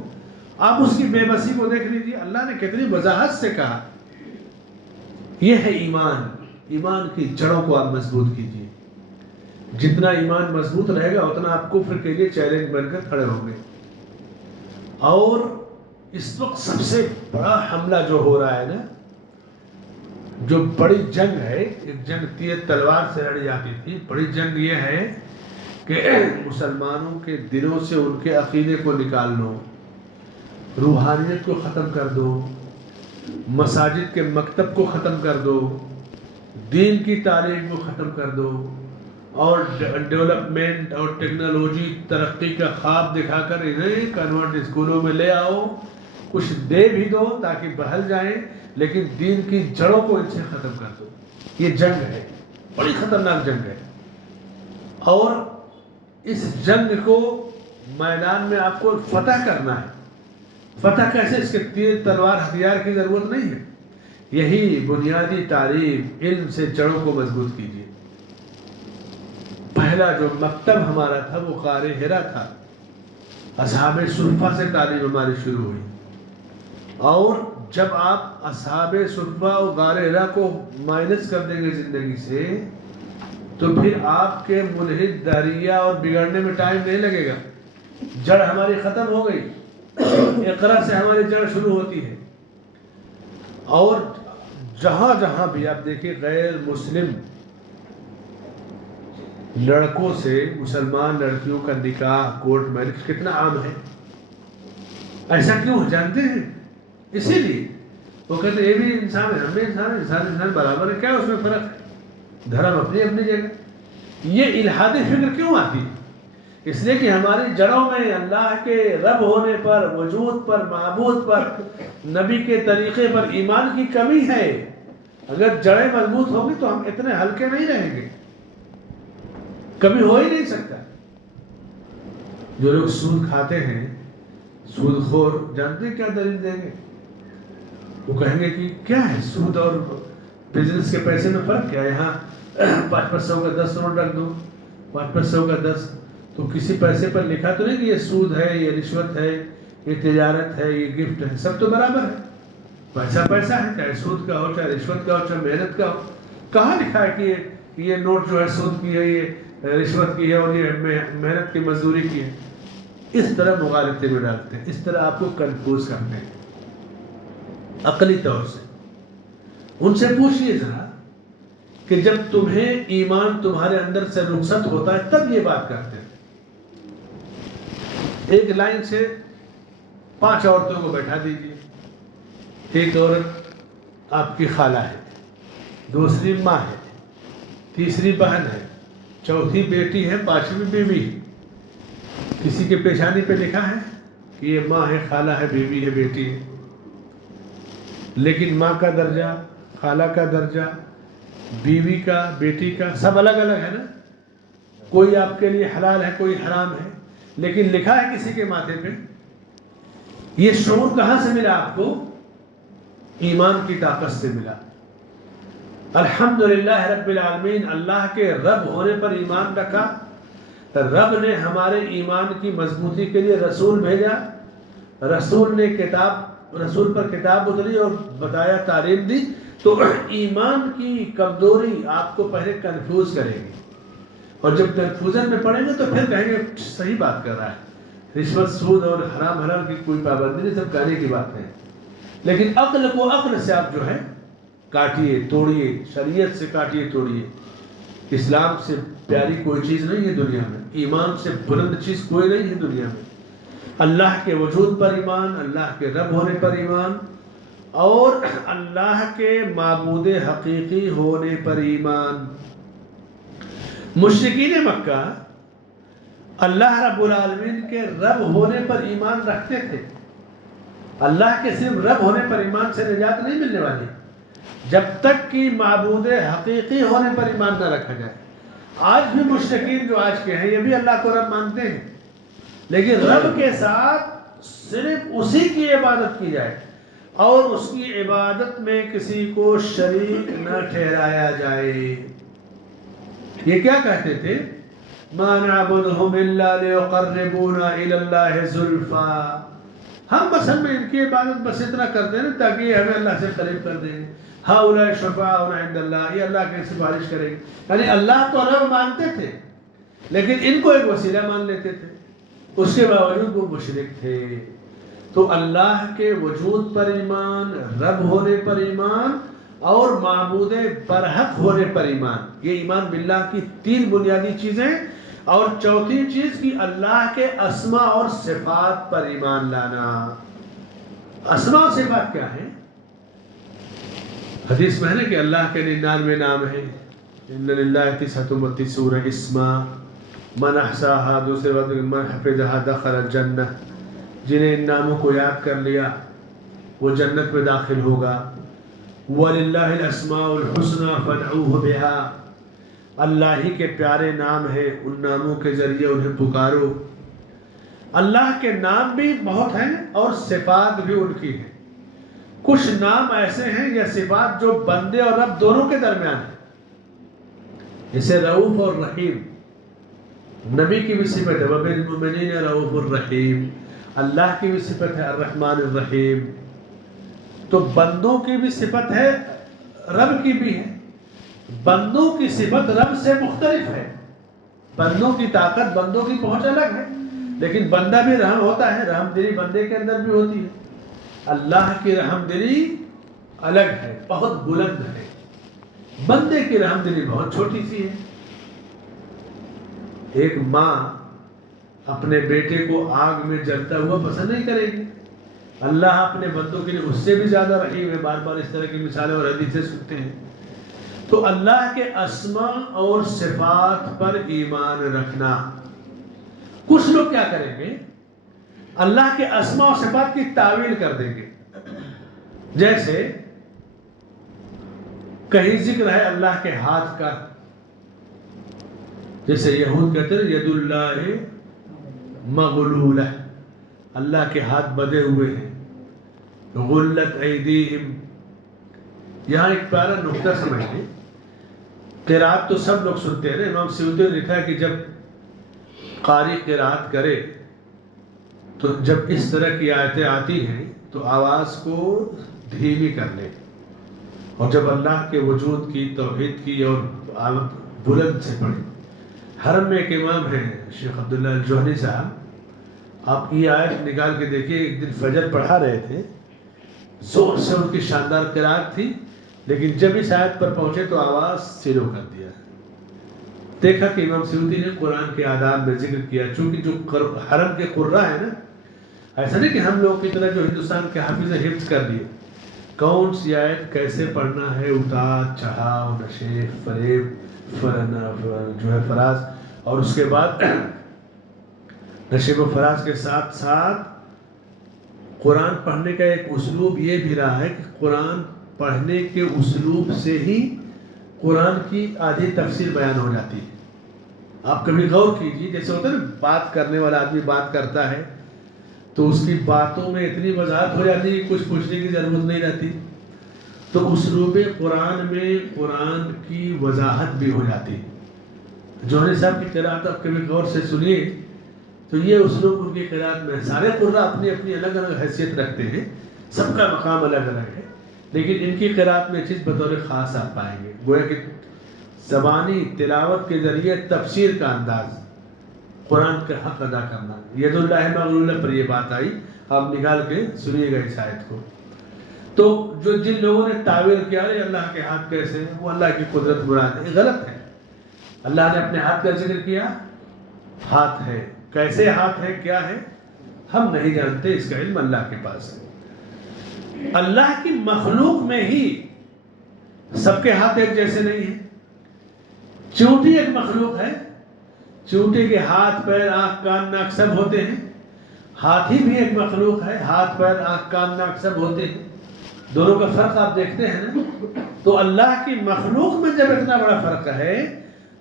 آپ اس کی بے بسی کو دیکھ لیجیے. اللہ نے کتنی وضاحت سے کہا. یہ ہے ایمان. ایمان کی جڑوں کو آپ مضبوط کیجیے. جتنا ایمان مضبوط رہے گا اتنا آپ کفر کے لیے چیلنج بن کر کھڑے ہوں گے. اور اس وقت سب سے بڑا حملہ جو ہو رہا ہے نا، جو بڑی جنگ ہے، ایک جنگ تیر تلوار سے لڑی جاتی تھی، بڑی جنگ یہ ہے کہ مسلمانوں کے دلوں سے ان کے عقیدے کو نکال دو، روحانیت کو ختم کر دو، مساجد کے مکتب کو ختم کر دو، دین کی تعلیم کو ختم کر دو، اور ڈیولپمنٹ اور ٹیکنالوجی ترقی کا خواب دکھا کر انہیں کنورٹ اسکولوں میں لے آؤ، کچھ دے بھی دو تاکہ بہل جائیں، لیکن دین کی جڑوں کو ان سے ختم کر دو. یہ جنگ ہے، بڑی خطرناک جنگ ہے. اور اس جنگ کو میدان میں آپ کو فتح کرنا ہے. فتح کیسے؟ اس کے تیر تلوار ہتھیار کی ضرورت نہیں ہے. یہی بنیادی تعلیم، علم سے جڑوں کو مضبوط کیجیے. پہلا جو مکتب ہمارا تھا وہ غار حرا تھا. اصحاب صفہ سے تعلیم ہماری شروع ہوئی، اور جب آپ اصحاب صفہ اور غار حرا کو مائنس کر دیں گے زندگی سے تو پھر آپ کے ملحد داریہ اور بگڑنے میں ٹائم نہیں لگے گا. جڑ ہماری ختم ہو گئی. اقرا سے ہماری جڑ شروع ہوتی ہے. اور جہاں جہاں بھی آپ دیکھیے غیر مسلم لڑکوں سے مسلمان لڑکیوں کا نکاح، کورٹ میرج کتنا عام ہے. ایسا کیوں جانتے ہیں؟ اسی لیے وہ کہتے ہیں یہ بھی انسان ہے، ہم بھی انسان ہیں، انسان برابر ہے. کیا اس میں فرق ہے؟ دھرم اپنی اپنی جگہ. یہ الہادی فکر کیوں آتی ہے؟ اس لیے کہ ہماری جڑوں میں اللہ کے رب ہونے پر، وجود پر، معبود پر، نبی کے طریقے پر ایمان کی کمی ہے۔ اگر جڑیں مضبوط ہوگی تو ہم اتنے ہلکے نہیں رہیں گے، کبھی ہو ہی نہیں سکتا۔ جو لوگ سود کھاتے ہیں، سود خور، جانتے ہیں کیا دلیل دیں گے؟ وہ کہیں گے کہ کیا ہے سود اور بزنس کے پیسے میں فرق کیا ہے؟ یہاں 500 کا 10 نوٹ رکھ دو، 500 کا 10، تو کسی پیسے پر لکھا تو نہیں کہ یہ سود ہے، یہ رشوت ہے، یہ تجارت ہے، یہ گفٹ ہے، سب تو برابر ہے، پیسہ پیسہ ہے، چاہے سود کا ہو، چاہے رشوت کا ہو، چاہے محنت کا ہو۔ کہاں لکھا ہے کہ یہ نوٹ جو ہے سود کی ہے، یہ رشوت کی ہے، اور یہ محنت کی مزدوری کی ہے؟ اس طرح مغالطے میں ڈالتے ہیں، اس طرح آپ کو کنفیوز کرتے ہیں عقلی طور سے۔ ان سے پوچھئے ذرا کہ جب تمہیں ایمان تمہارے اندر سے رخصت ہوتا ہے تب یہ بات کرتے ہیں۔ ایک لائن سے 5 عورتوں کو بیٹھا دیجیے، ایک عورت آپ کی خالہ ہے، دوسری ماں ہے، تیسری بہن ہے، چوتھی بیٹی ہے، 5ویں بیوی ہے۔ کسی کے پیشانی پہ لکھا ہے کہ یہ ماں ہے، خالہ ہے، بیوی ہے، بیٹی ہے، لیکن ماں کا درجہ، خالہ کا درجہ، بیوی کا، بیٹی کا سب الگ الگ ہے نا؟ کوئی آپ کے لیے حلال ہے، کوئی حرام ہے، لیکن لکھا ہے کسی کے ماتھے پہ۔ یہ شعور کہاں سے ملا آپ کو؟ ایمان کی طاقت سے ملا۔ الحمدللہ رب العالمین، اللہ کے رب ہونے پر ایمان رکھا، رب نے ہمارے ایمان کی مضبوطی کے لیے رسول بھیجا، رسول پر کتاب اتری اور بتایا، تعلیم دی، تو ایمان کی کمزوری آپ کو پہلے کنفیوز کرے گی، اور جب کنفیوژن میں پڑیں گے تو پھر کہیں گے صحیح بات کر رہا ہے، رشوت، سود اور حرام حلال کی کوئی پابندی نہیں، سب کہنے کی بات ہے۔ لیکن عقل کو عقل سے آپ جو ہے کاٹیے، توڑیے، شریعت سے کاٹیے، توڑیے۔ اسلام سے پیاری کوئی چیز نہیں ہے دنیا میں، ایمان سے بلند چیز کوئی نہیں ہے دنیا میں۔ اللہ کے وجود پر ایمان، اللہ کے رب ہونے پر ایمان، اور اللہ کے معبود حقیقی ہونے پر ایمان۔ مشرکین مکہ اللہ رب العالمین کے رب ہونے پر ایمان رکھتے تھے۔ اللہ کے صرف رب ہونے پر ایمان سے نجات نہیں ملنے والی جب تک کہ معبود حقیقی ہونے پر ایمان نہ رکھا جائے۔ آج بھی مشرکین جو آج کے ہیں یہ بھی اللہ کو رب مانتے ہیں، لیکن رب کے ساتھ صرف اسی کی عبادت کی جائے اور اس کی عبادت میں کسی کو شریک نہ ٹھہرایا جائے۔ یہ کیا کہتے تھے؟ مَا نَعْبُدُهُمْ إِلَّا لِيُقَرِّبُونَا إِلَى اللَّهِ زُلْفَىٰ، ہم بس ہم ان کی عبادت بس اتنا کرتے ہیں تاکہ یہ ہمیں اللہ سے قریب کر دیں۔ هَؤُلَاءِ شُفَعَاؤُنَا عِندَ اللَّهِ، یہ اللہ کی سفارش کریں گے۔ یعنی اللہ تو رب مانتے تھے لیکن ان کو ایک وسیلہ مان لیتے تھے، اس کے باوجود وہ مشرک تھے۔ تو اللہ کے وجود پر ایمان، رب ہونے پر ایمان، اور معبود برحق ہونے پر ایمان، یہ ایمان باللہ کی 3 بنیادی چیزیں، اور چوتھی چیز کی اللہ کے اسماء اور صفات پر ایمان لانا۔ اسماء و صفات کیا ہیں؟ حدیث میں ہے کہ اللہ کے 99 نام ہیں، ان للہ 99 اسما من احصاها، دوسرے وقت من حفظها دخل الجنہ، جنہیں ان ناموں کو یاد کر لیا وہ جنت میں داخل ہوگا۔ وَلِلَّهِ الْأَسْمَاءُ الْحُسْنَى فَادْعُوهُ بِهَا، اللہ ہی کے پیارے نام ہیں، ان ناموں کے ذریعے انہیں پکارو۔ اللہ کے نام بھی بہت ہیں اور صفات بھی ان کی ہیں۔ کچھ نام ایسے ہیں یا صفات جو بندے اور رب دونوں کے درمیان ہیں، جیسے رؤوف اور رحیم، نبی کی بھی صفت ہے وَبِالْمُؤْمِنِينَ رؤوف الرحیم، اللہ کی بھی صفت ہے الرحمن الرحیم۔ تو بندوں کی بھی صفت ہے، رب کی بھی ہے۔ بندوں کی صفت رب سے مختلف ہے، بندوں کی طاقت، بندوں کی پہنچ الگ ہے، لیکن بندہ بھی رحم ہوتا ہے، رحم دلی بندے کے اندر بھی ہوتی ہے۔ اللہ کی رحم دلی الگ ہے، بہت بلند ہے، بندے کی رحم دلی بہت چھوٹی سی ہے۔ ایک ماں اپنے بیٹے کو آگ میں جلتا ہوا پسند نہیں کرے گی، اللہ اپنے بندوں کے لیے اس سے بھی زیادہ رحیم ہے، بار بار اس طرح کی مثالیں اور حدیثیں سنتے ہیں۔ تو اللہ کے اسماء اور صفات پر ایمان رکھنا، کچھ لوگ کیا کریں گے؟ اللہ کے اسماء و صفات کی تعویل کر دیں گے. جیسے کہیں ذکر ہے اللہ کے ہاتھ کا، جیسے یہود کہتے ہیں ید اللہ مغلولہ، اللہ کے ہاتھ بدے ہوئے ہیں. غلت ایدیہم، یہاں ایک پیارا نقطہ سمجھ لیں. قرات تو سب لوگ سنتے ہیں نا. امام سیوطی نے لکھا ہے کہ جب قاری قرات کرے تو جب اس طرح کی آیتیں آتی ہیں تو آواز کو دھیمی کر لے، اور جب اللہ کے وجود کی، توحید کی اور بلند سے پڑھے. حرم میں ایک امام ہیں شیخ عبداللہ الجوہنی صاحب، آپ یہ آیت نکال کے دیکھیے. ایک دن فجر پڑھا رہے تھے، زور سے ان کی شاندار قرات تھی، لیکن جب اس آیت پر پہنچے تو آواز سلو کر دیا. دیکھا کہ امام سیوطی نے قرآن کے آداب میں ذکر کیا، چونکہ جو حرم کے قرہ ہیں نا، ایسا نہیں کہ ہم لوگ کی طرح جو ہندوستان کے حافظ حفظ کر دیے. کون سی آیت کیسے پڑھنا ہے، اتار چڑھاؤ، نشیب فریب جو ہے فراز، اور اس کے بعد نشیب و فراز کے ساتھ ساتھ قرآن پڑھنے کا ایک اسلوب یہ بھی رہا ہے کہ قرآن پڑھنے کے اسلوب سے ہی قرآن کی آدھی تفسیر بیان ہو جاتی ہے. آپ کبھی غور کیجیے، جیسے ہوتا ہے نا بات کرنے والا آدمی بات کرتا ہے تو اس کی باتوں میں اتنی وضاحت ہو جاتی ہے کہ کچھ پوچھنے کی ضرورت نہیں رہتی. تو اسلوب قرآن میں قرآن کی وضاحت بھی ہو جاتی ہے. جوہری صاحب کی قرات آپ کبھی غور سے سنیے تو یہ اسلوب ان کی قرات میں. سارے قرآن اپنی اپنی الگ الگ حیثیت رکھتے ہیں، سب کا مقام الگ الگ ہے، لیکن ان کی قرات میں چیز بطور خاص آپ پائیں گے. گویا کہ زبانی تلاوت کے ذریعے تفسیر کا انداز، قرآن کا حق ادا کرنا. ید اللہ مغلولہ پر یہ بات آئی، آپ نکال کے سنیے گا اس آیت کو. تو جو جن لوگوں نے تعویل کیا ہے اللہ کے ہاتھ کیسے ہیں، وہ اللہ کی قدرت مراد ہے، یہ غلط ہے. اللہ نے اپنے ہاتھ کا ذکر کیا، ہاتھ ہے، کیسے ہاتھ ہے، کیا ہے، ہم نہیں جانتے، اس کا علم اللہ کے پاس ہے. اللہ کی مخلوق میں ہی سب کے ہاتھ ایک جیسے نہیں ہیں. چونٹی ایک مخلوق ہے، چونٹی کے ہاتھ پیر آنکھ کان ناک سب ہوتے ہیں. ہاتھی بھی ایک مخلوق ہے، ہاتھ پیر آنکھ کان ناک سب ہوتے ہیں. دونوں کا فرق آپ دیکھتے ہیں نا. تو اللہ کی مخلوق میں جب اتنا بڑا فرق ہے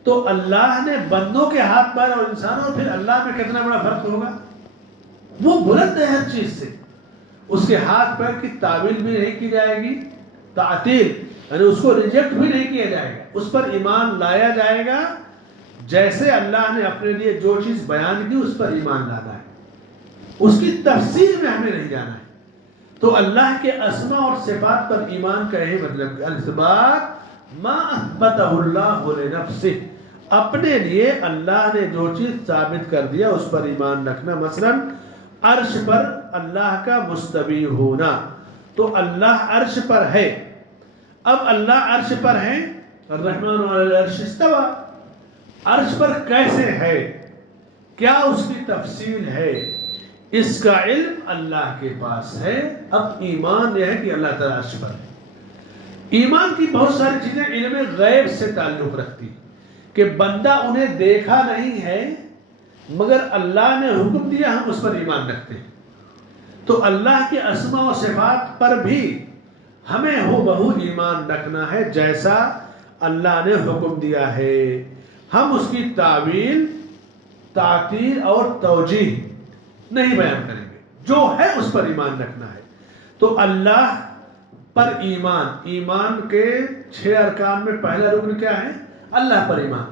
تو اللہ نے بندوں کے ہاتھ پیر اور انسانوں، پھر اللہ میں کتنا بڑا فرق ہوگا. وہ بلند ہے ہر چیز سے، اس کے ہاتھ پیر کی تعویل بھی نہیں کی جائے گی، تعطیل یعنی اس کو ریجیکٹ بھی نہیں کیا جائے گا، اس پر ایمان لایا جائے گا. جیسے اللہ نے اپنے لیے جو چیز بیان کی اس پر ایمان لانا ہے، اس کی تفسیر میں ہمیں نہیں جانا ہے. تو اللہ کے اسماء اور صفات پر ایمان کا یہ مطلب کہ الاثبات ما اثبتہ اللہ لنفسہ، اپنے لیے اللہ نے جو چیز ثابت کر دیا اس پر ایمان رکھنا. مثلا عرش پر اللہ کا مستوی ہونا، تو اللہ عرش پر ہے. اب اللہ عرش پر ہے، الرحمن علی العرش استوى، عرش پر کیسے ہے، کیا اس کی تفصیل ہے، اس کا علم اللہ کے پاس ہے. اب ایمان یہ ہے کہ اللہ تعالیٰ عرش پر ہے. ایمان کی بہت ساری چیزیں علم غیب سے تعلق رکھتی کہ بندہ انہیں دیکھا نہیں ہے مگر اللہ نے حکم دیا، ہم اس پر ایمان رکھتے ہیں. تو اللہ کے اسماء و صفات پر بھی ہمیں ہو بہو ایمان رکھنا ہے جیسا اللہ نے حکم دیا ہے. ہم اس کی تعویل، تعطیل اور توجیہ نہیں بیان کریں گے، جو ہے اس پر ایمان رکھنا ہے. تو اللہ پر ایمان، ایمان کے 6 ارکان میں پہلا رکن کیا ہے؟ اللہ پر ایمان.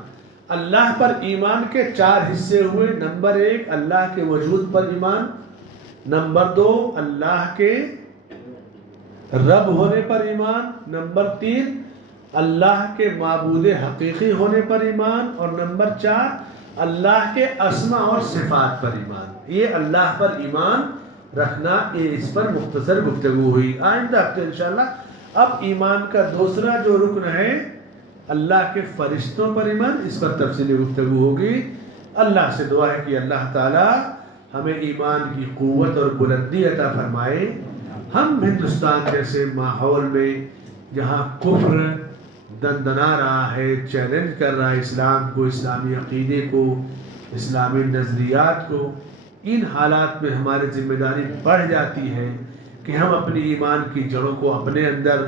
اللہ پر ایمان کے 4 حصے ہوئے. نمبر 1 اللہ کے وجود پر ایمان، نمبر 2 اللہ کے رب ہونے پر ایمان، نمبر 3 اللہ کے معبود حقیقی ہونے پر ایمان، اور نمبر 4 اللہ کے اسماء اور صفات پر ایمان. یہ اللہ پر ایمان رکھنا، یہ اس پر مختصر گفتگو ہوئی. آئندہ ہفتے انشاءاللہ اب ایمان کا دوسرا جو رکن ہے اللہ کے فرشتوں پر ایمان، اس پر تفصیلی گفتگو ہوگی. اللہ سے دعا ہے کہ اللہ تعالی ہمیں ایمان کی قوت اور بلندی عطا فرمائے. ہم ہندوستان جیسے ماحول میں جہاں کفر دندنا رہا ہے، چیلنج کر رہا ہے اسلام کو، اسلامی عقیدے کو، اسلامی نظریات کو، ان حالات میں ہماری ذمہ داری بڑھ جاتی ہے کہ ہم اپنی ایمان کی جڑوں کو اپنے اندر،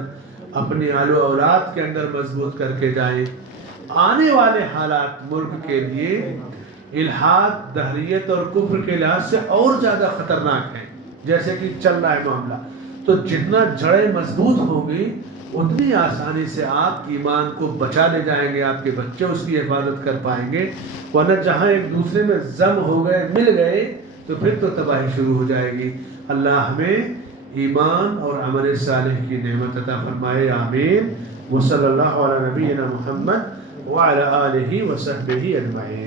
اپنی آل و اولاد کے اندر مضبوط کر کے جائیں۔ آنے والے حالات ملک کے لیے الحاد، دہریت اور کفر کے لحاظ سے اور زیادہ خطرناک ہیں، جیسے کہ چل رہا ہے معاملہ۔ تو جتنا جڑیں مضبوط ہوں گی اتنی آسانی سے آپ ایمان کو بچا لے جائیں گے، آپ کے بچے اس کی حفاظت کر پائیں گے، ورنہ جہاں ایک دوسرے میں ضم ہو گئے، مل گئے، تو پھر تو تباہی شروع ہو جائے گی۔ اللہ ہمیں ایمان اور عمل صالح کی نعمت عطا فرمائے، آمین۔ وصلی اللہ علی نبینا محمد وعلی آلہ وصحبہ اجمعین۔